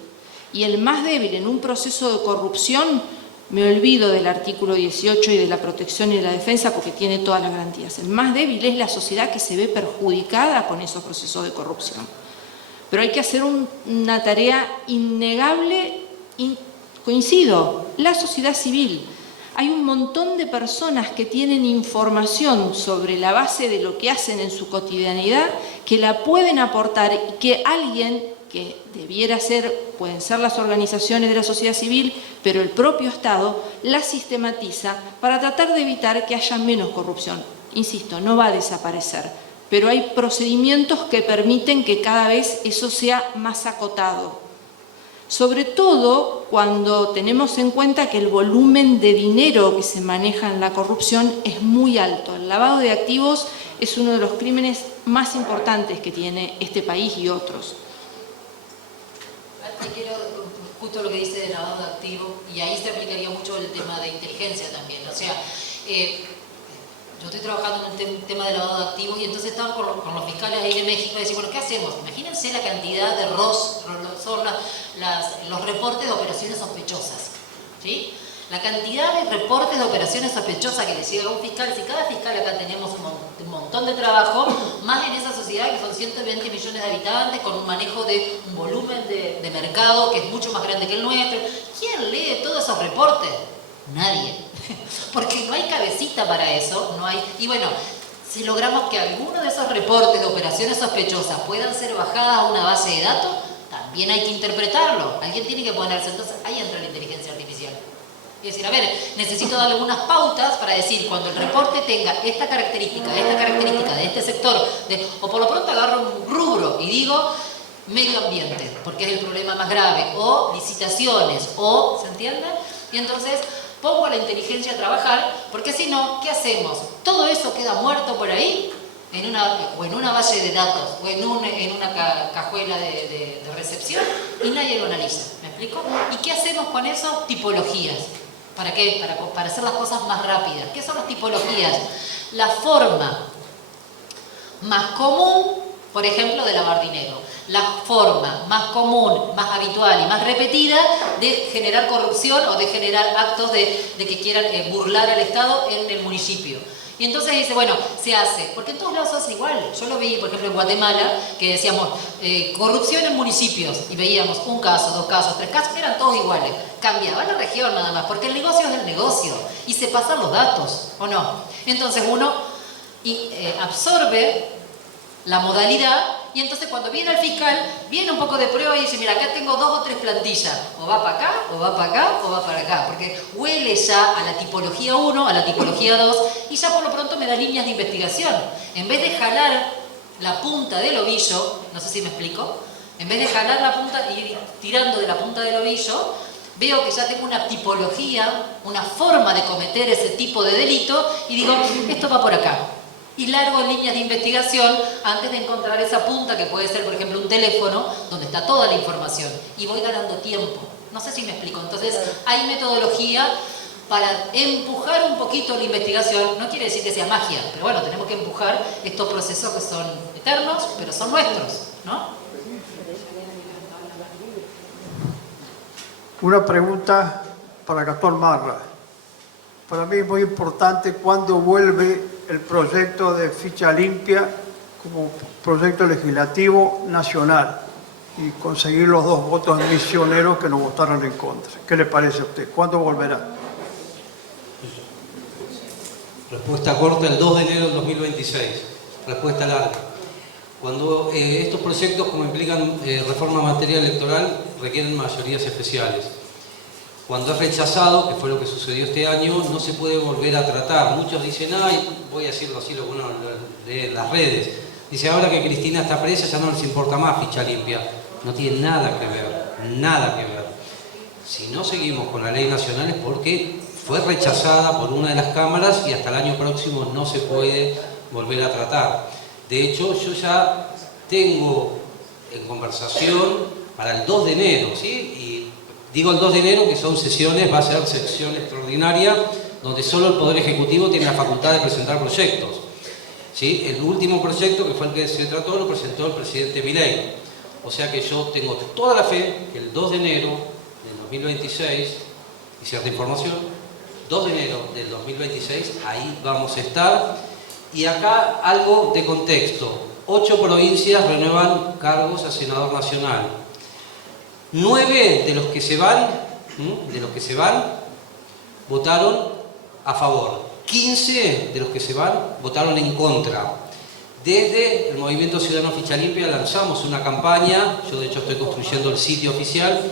Y el más débil en un proceso de corrupción, me olvido del artículo 18 y de la protección y de la defensa porque tiene todas las garantías. El más débil es la sociedad que se ve perjudicada con esos procesos de corrupción. Pero hay que hacer una tarea innegable, coincido, la sociedad civil. Hay un montón de personas que tienen información sobre la base de lo que hacen en su cotidianidad, que la pueden aportar y que alguien que debiera ser, pueden ser las organizaciones de la sociedad civil, pero el propio Estado la sistematiza para tratar de evitar que haya menos corrupción. Insisto, no va a desaparecer, pero hay procedimientos que permiten que cada vez eso sea más acotado. Sobre todo cuando tenemos en cuenta que el volumen de dinero que se maneja en la corrupción es muy alto. El lavado de activos es uno de los crímenes más importantes que tiene este país y otros. Quiero justo lo que dice de lavado de activos, y ahí se aplicaría mucho el tema de inteligencia también. O sea, yo estoy trabajando en el tema de lavado de activos y entonces estaban con los fiscales ahí de México y decían, bueno, ¿qué hacemos? Imagínense la cantidad de los reportes de operaciones sospechosas, ¿sí? La cantidad de reportes de operaciones sospechosas que le llega a un fiscal, si cada fiscal acá tenemos un montón de trabajo, más en esa sociedad que son 120 millones de habitantes, con un manejo de un volumen de mercado que es mucho más grande que el nuestro. ¿Quién lee todos esos reportes? Nadie. Porque no hay cabecita para eso, no hay. Y bueno, si logramos que alguno de esos reportes de operaciones sospechosas puedan ser bajadas a una base de datos, también hay que interpretarlo. Alguien tiene que ponerse, entonces ahí entra la inteligencia artificial. Y decir, a ver, necesito darle algunas pautas para decir, cuando el reporte tenga esta característica de este sector, o por lo pronto agarro un rubro y digo medio ambiente, porque es el problema más grave, o licitaciones, o, ¿se entiende? Y entonces pongo a la inteligencia a trabajar, porque si no, ¿qué hacemos? Todo eso queda muerto por ahí, en una base de datos, o en una cajuela de recepción, y nadie lo analiza, ¿me explico? ¿Y qué hacemos con eso? Tipologías. ¿Para qué? Para hacer las cosas más rápidas. ¿Qué son las tipologías? La forma más común, por ejemplo, de lavar dinero. La forma más común, más habitual y más repetida de generar corrupción o de generar actos de que quieran burlar al Estado en el municipio. Y entonces dice, bueno, se hace, porque en todos lados se hace igual. Yo lo vi, por ejemplo, en Guatemala, que decíamos, corrupción en municipios, y veíamos un caso, 2 casos, 3 casos, eran todos iguales. Cambiaba la región nada más, porque el negocio es el negocio, y se pasan los datos, ¿o no? Entonces uno absorbe la modalidad, y entonces cuando viene el fiscal, viene un poco de prueba y dice, mira, acá tengo 2 o 3 plantillas, o va para acá, o va para acá, o va para acá, porque huele ya a la tipología 1, a la tipología 2, y ya por lo pronto me da líneas de investigación. En vez de jalar la punta del ovillo, no sé si me explico, en vez de jalar la punta y ir tirando de la punta del ovillo, veo que ya tengo una tipología, una forma de cometer ese tipo de delito, y digo, esto va por acá. Y largo líneas de investigación antes de encontrar esa punta que puede ser, por ejemplo, un teléfono donde está toda la información, y voy ganando tiempo. No sé si me explico. Entonces hay metodología para empujar un poquito la investigación. No quiere decir que sea magia, pero bueno, tenemos que empujar estos procesos que son eternos, pero son nuestros, ¿no? Una pregunta para Gastón Marra. Para mí es muy importante cuándo vuelve el proyecto de ficha limpia como proyecto legislativo nacional y conseguir los 2 votos misioneros que nos votaron en contra. ¿Qué le parece a usted? ¿Cuándo volverá? Respuesta corta, el 2 de enero del 2026. Respuesta larga. Cuando estos proyectos, como implican reforma en materia electoral, requieren mayorías especiales. Cuando es rechazado, que fue lo que sucedió este año, no se puede volver a tratar. Muchos dicen, ay, voy a decirlo así, lo que uno lee en las redes. Dice, ahora que Cristina está presa ya no les importa más ficha limpia. No tiene nada que ver, nada que ver. Si no seguimos con la ley nacional es porque fue rechazada por una de las cámaras y hasta el año próximo no se puede volver a tratar. De hecho, yo ya tengo en conversación para el 2 de enero, ¿sí? Y digo el 2 de enero, que son sesiones, va a ser sesión extraordinaria donde solo el Poder Ejecutivo tiene la facultad de presentar proyectos. ¿Sí? El último proyecto, que fue el que se trató, lo presentó el presidente Milei. O sea que yo tengo toda la fe que el 2 de enero del 2026, y cierta información, 2 de enero del 2026, ahí vamos a estar. Y acá algo de contexto. 8 provincias renuevan cargos a senador nacional. 9 de los que se van, votaron a favor. 15 de los que se van votaron en contra. Desde el Movimiento Ciudadano Ficha Limpia lanzamos una campaña, yo de hecho estoy construyendo el sitio oficial,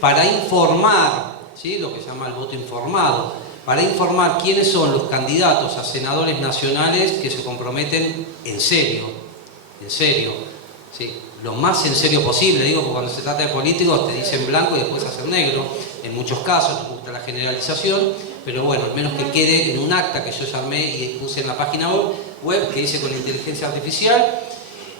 para informar, ¿sí?, lo que se llama el voto informado, para informar quiénes son los candidatos a senadores nacionales que se comprometen en serio, ¿sí?, lo más en serio posible, digo, porque cuando se trata de políticos te dicen blanco y después hacen negro, en muchos casos, me gusta la generalización, pero bueno, al menos que quede en un acta que yo llamé y puse en la página web, que dice con inteligencia artificial,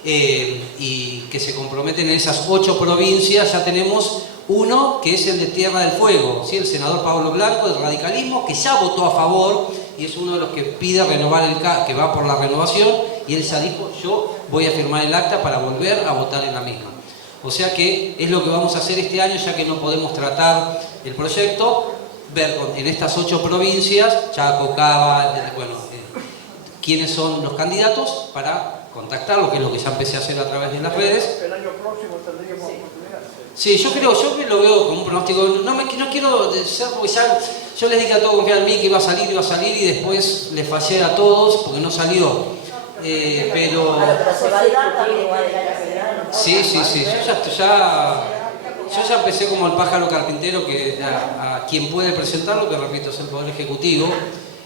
y que se comprometen en esas 8 provincias. Ya tenemos uno que es el de Tierra del Fuego, ¿sí?, el senador Pablo Blanco del radicalismo, que ya votó a favor y es uno de los que pide renovar que va por la renovación, y él ya dijo: yo voy a firmar el acta para volver a votar en la misma. O sea que es lo que vamos a hacer este año, ya que no podemos tratar el proyecto, ver en estas 8 provincias, Chaco, Cava, quiénes son los candidatos para contactarlos, que es lo que ya empecé a hacer a través de las redes. El año próximo tendríamos oportunidad. Sí, yo lo veo como un pronóstico. No quiero ser, porque ya yo les dije a todos, confiar en mí, que iba a salir y después les fallé a todos porque no salió. Pero se va a dar también igual el año que viene. sí. Yo ya empecé como el pájaro carpintero, que a quien puede presentarlo, que repito es el Poder Ejecutivo,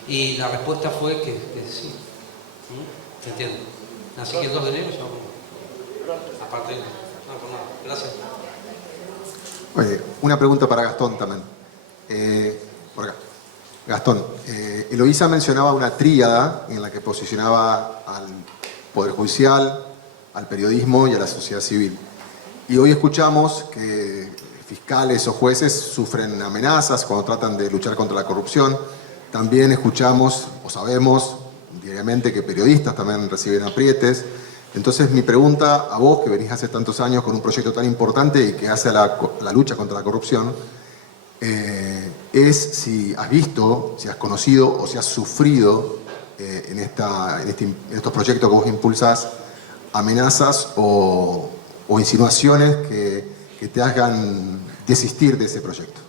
y la respuesta fue que sí. ¿Se entiende? Así que el 2 de enero ya, aparte, no, por nada. Gracias. Oye, una pregunta para Gastón también. Por acá. Gastón, Eloísa mencionaba una tríada en la que posicionaba al Poder Judicial, al periodismo y a la sociedad civil. Y hoy escuchamos que fiscales o jueces sufren amenazas cuando tratan de luchar contra la corrupción. También escuchamos o sabemos diariamente que periodistas también reciben aprietes. Entonces mi pregunta a vos, que venís hace tantos años con un proyecto tan importante y que hace la lucha contra la corrupción, es si has visto, si has conocido o si has sufrido en estos proyectos que vos impulsás amenazas o insinuaciones que te hagan desistir de ese proyecto.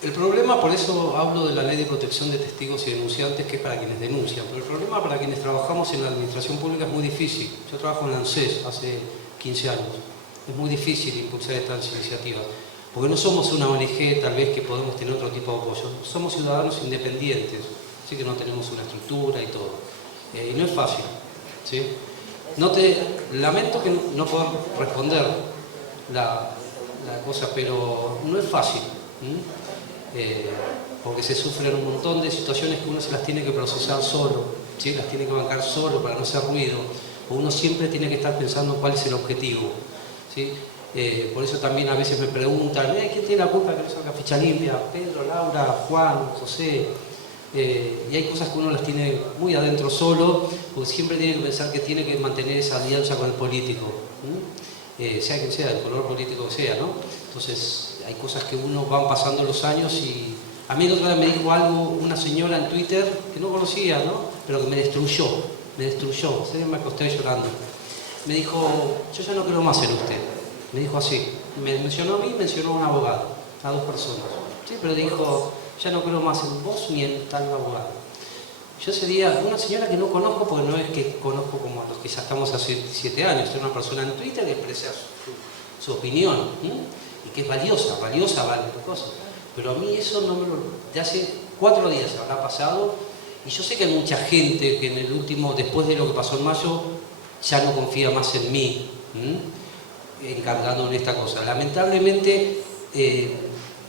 El problema, por eso hablo de la ley de protección de testigos y denunciantes, que es para quienes denuncian, pero el problema para quienes trabajamos en la administración pública es muy difícil. Yo trabajo en la ANSES hace 15 años. Es muy difícil impulsar estas iniciativas, porque no somos una ONG tal vez que podemos tener otro tipo de apoyo. Somos ciudadanos independientes, así que no tenemos una estructura y todo. Y no es fácil, ¿sí? Lamento que no pueda responder la cosa, pero no es fácil. Porque se sufren un montón de situaciones que uno se las tiene que procesar solo, ¿sí? Las tiene que bancar solo para no hacer ruido, o uno siempre tiene que estar pensando cuál es el objetivo, ¿sí? Por eso también a veces me preguntan, ¿quién tiene la culpa que no salga Ficha Limpia? Pedro, Laura, Juan, José. Y hay cosas que uno las tiene muy adentro solo, porque siempre tiene que pensar que tiene que mantener esa alianza con el político, sea quien sea, el color político que sea, ¿no? Entonces hay cosas que uno van pasando los años, y a mí la otra vez me dijo algo una señora en Twitter que no conocía, ¿no?, pero que me destruyó, me acosté llorando. Me dijo: yo ya no creo más en usted. Me dijo así, me mencionó a mí, mencionó a un abogado, a 2 personas, ¿sí? Pero dijo: ya no creo más en vos ni en tal abogado. Yo ese día, una señora que no conozco, porque no es que conozco como a los que ya estamos hace 7 años, es una persona en Twitter que expresa su opinión, y que es valiosa vale las cosas. Pero a mí eso no me lo... De hace 4 días habrá pasado, y yo sé que hay mucha gente que en el último, después de lo que pasó en mayo, ya no confía más en mí, encargando en esta cosa. Lamentablemente,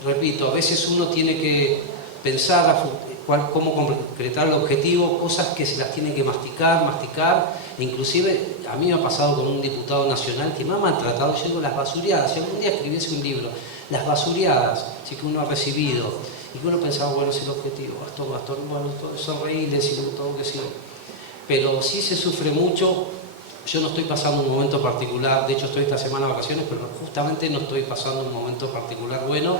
repito, a veces uno tiene que pensar cómo concretar el objetivo, cosas que se las tienen que masticar, Inclusive a mí me ha pasado con un diputado nacional que me ha maltratado. Yo digo, las basureadas, si algún día escribiese un libro, las basureadas, sí, que uno ha recibido, y que uno pensaba, bueno, es el objetivo, Gastón, bueno, sonreírle, si todo que sí. Pero sí se sufre mucho. Yo no estoy pasando un momento particular, de hecho estoy esta semana de vacaciones, pero justamente no estoy pasando un momento particular bueno.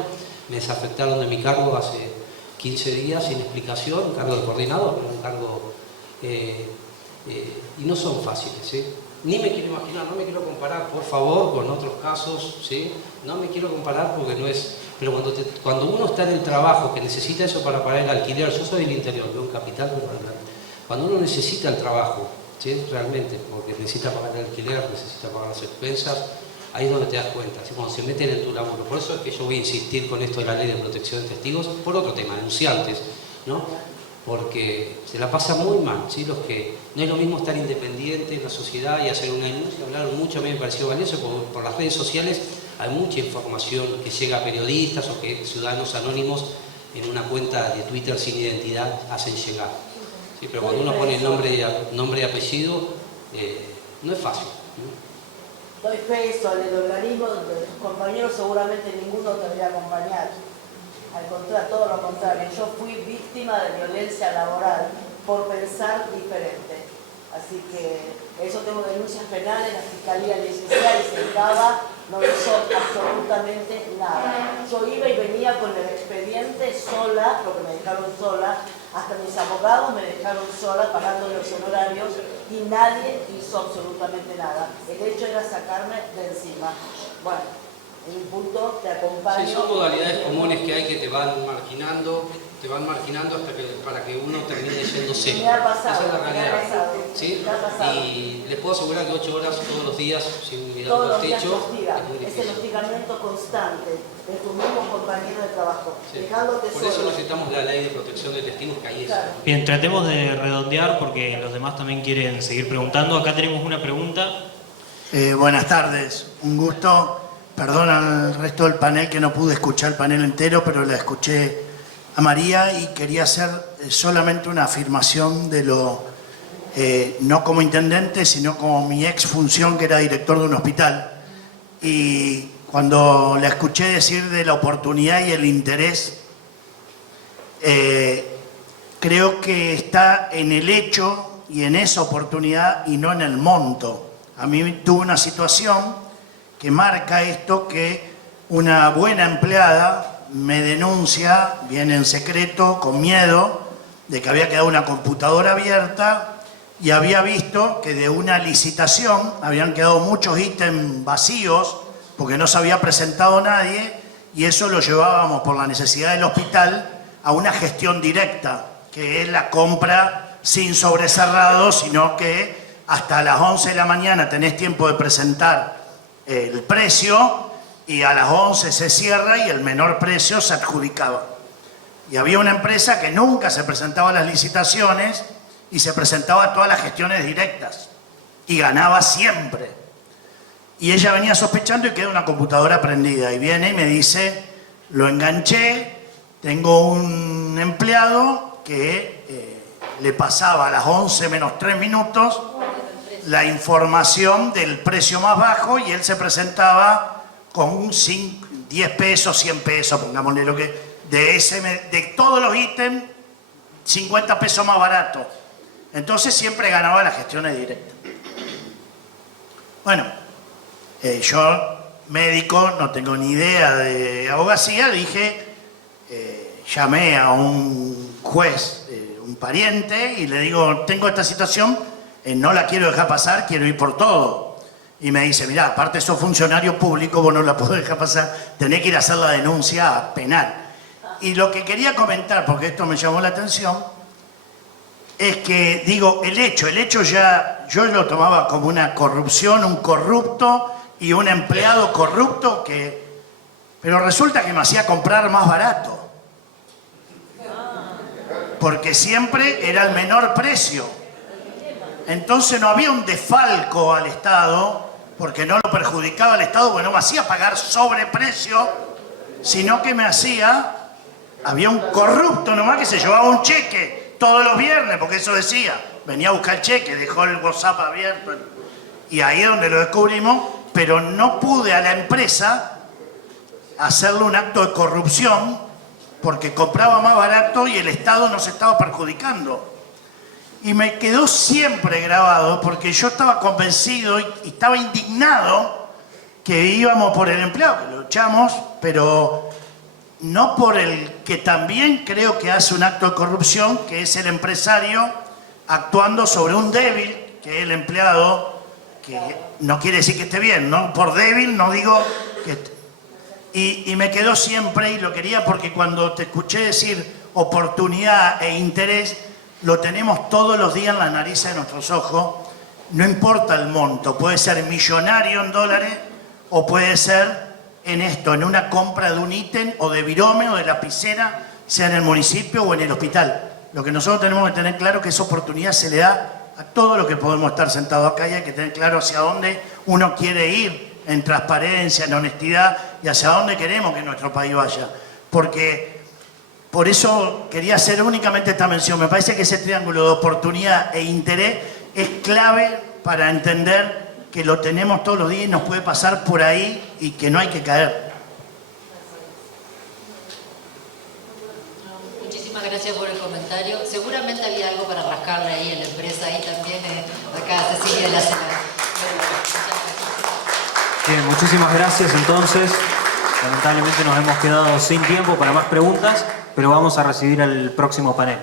Me desafectaron de mi cargo hace 15 días sin explicación, un cargo de coordinador, un cargo... y no son fáciles, ¿sí? Ni me quiero imaginar, no me quiero comparar, por favor, con otros casos, ¿sí? No me quiero comparar porque no es... Pero cuando uno está en el trabajo, que necesita eso para pagar el alquiler, yo soy del interior, veo un capital, cuando uno necesita el trabajo, ¿sí? Realmente, porque necesita pagar el alquiler, necesita pagar las expensas, ahí es donde te das cuenta, ¿sí? Cuando se meten en tu laburo. Por eso es que yo voy a insistir con esto de la ley de protección de testigos, por otro tema, denunciantes, ¿no? Porque se la pasa muy mal, ¿sí? No es lo mismo estar independiente en la sociedad y hacer una denuncia. Hablaron mucho, a mí me pareció valioso, por las redes sociales hay mucha información que llega a periodistas o que ciudadanos anónimos en una cuenta de Twitter sin identidad hacen llegar. ¿Sí? Pero cuando uno pone nombre y apellido, no es fácil, ¿no? Doy fe eso en el organismo, de tus compañeros seguramente ninguno te voy a acompañar. Al contrario, todo lo contrario, yo fui víctima de violencia laboral por pensar diferente. Así que eso tengo denuncias penales, la Fiscalía Licenciada y sentaba, no hizo absolutamente nada. Yo iba y venía con el expediente sola, porque me dejaron sola, hasta mis abogados me dejaron sola pagando los honorarios y nadie hizo absolutamente nada. El hecho era sacarme de encima. Bueno, en un punto te acompaño. Sí, son modalidades comunes que hay que te van marginando hasta para que uno termine yéndose. Me ha pasado, esa es la realidad. me ha pasado. ¿Sí? Me ha pasado. Y les puedo asegurar que 8 horas todos los días sin mirar Todos al los días techo hostiga. es muy Es el difícil. hostigamiento constante de tus mismos compañeros de trabajo, Sí. dejándote Por eso solo. necesitamos la ley de protección de testigos, que ahí es. Claro. Bien, tratemos de redondear porque los demás también quieren seguir preguntando. Acá tenemos una pregunta. Buenas tardes, un gusto. Perdón al resto del panel que no pude escuchar el panel entero, pero la escuché a María y quería hacer solamente una afirmación de lo, no como intendente, sino como mi ex función, que era director de un hospital. Y cuando la escuché decir de la oportunidad y el interés, creo que está en el hecho y en esa oportunidad y no en el monto. A mí tuve una situación que marca esto, que una buena empleada me denuncia, viene en secreto, con miedo, de que había quedado una computadora abierta y había visto que de una licitación habían quedado muchos ítems vacíos porque no se había presentado nadie, y eso lo llevábamos por la necesidad del hospital a una gestión directa, que es la compra sin sobrecerrado, sino que hasta las 11 de la mañana tenés tiempo de presentar el precio y a las 11 se cierra y el menor precio se adjudicaba. Y había una empresa que nunca se presentaba a las licitaciones y se presentaba a todas las gestiones directas y ganaba siempre. Y ella venía sospechando y queda una computadora prendida y viene y me dice, lo enganché, tengo un empleado que le pasaba a las 11 menos 3 minutos la información del precio más bajo y él se presentaba con 10 pesos, 100 pesos, pongámosle lo que, de todos los ítems, 50 pesos más barato. Entonces siempre ganaba las gestiones directas. Bueno, yo, médico, no tengo ni idea de abogacía, dije, llamé a un juez, un pariente, y le digo, tengo esta situación, no la quiero dejar pasar, quiero ir por todo. Y me dice, mirá, aparte sos funcionario público, vos no la podés dejar pasar, tenés que ir a hacer la denuncia penal. Y lo que quería comentar, porque esto me llamó la atención, es que, digo, el hecho ya, yo lo tomaba como una corrupción, un corrupto y un empleado corrupto pero resulta que me hacía comprar más barato. Porque siempre era el menor precio. Entonces no había un desfalco al Estado, porque no lo perjudicaba al Estado, porque no me hacía pagar sobreprecio, sino que había un corrupto nomás que se llevaba un cheque todos los viernes, porque eso decía, venía a buscar el cheque, dejó el WhatsApp abierto y ahí es donde lo descubrimos, pero no pude a la empresa hacerle un acto de corrupción porque compraba más barato y el Estado nos estaba perjudicando. Y me quedó siempre grabado porque yo estaba convencido y estaba indignado que íbamos por el empleado, que lo echamos, pero no por el que también creo que hace un acto de corrupción, que es el empresario actuando sobre un débil, que es el empleado, que no quiere decir que esté bien, ¿no? Por débil no digo que... Y me quedó siempre, y lo quería porque cuando te escuché decir oportunidad e interés, lo tenemos todos los días en la nariz de nuestros ojos, no importa el monto, puede ser millonario en dólares o puede ser en esto, en una compra de un ítem o de virome o de lapicera, sea en el municipio o en el hospital. Lo que nosotros tenemos que tener claro es que esa oportunidad se le da a todo lo que podemos estar sentados acá y hay que tener claro hacia dónde uno quiere ir en transparencia, en honestidad y hacia dónde queremos que nuestro país vaya. Porque por eso quería hacer únicamente esta mención. Me parece que ese triángulo de oportunidad e interés es clave para entender que lo tenemos todos los días y nos puede pasar por ahí y que no hay que caer. Muchísimas gracias por el comentario. Seguramente había algo para rascarle ahí en la empresa, ahí también, acá Cecilia de la Sena. Bien, muchísimas gracias entonces. Lamentablemente nos hemos quedado sin tiempo para más preguntas, pero vamos a recibir al próximo panel.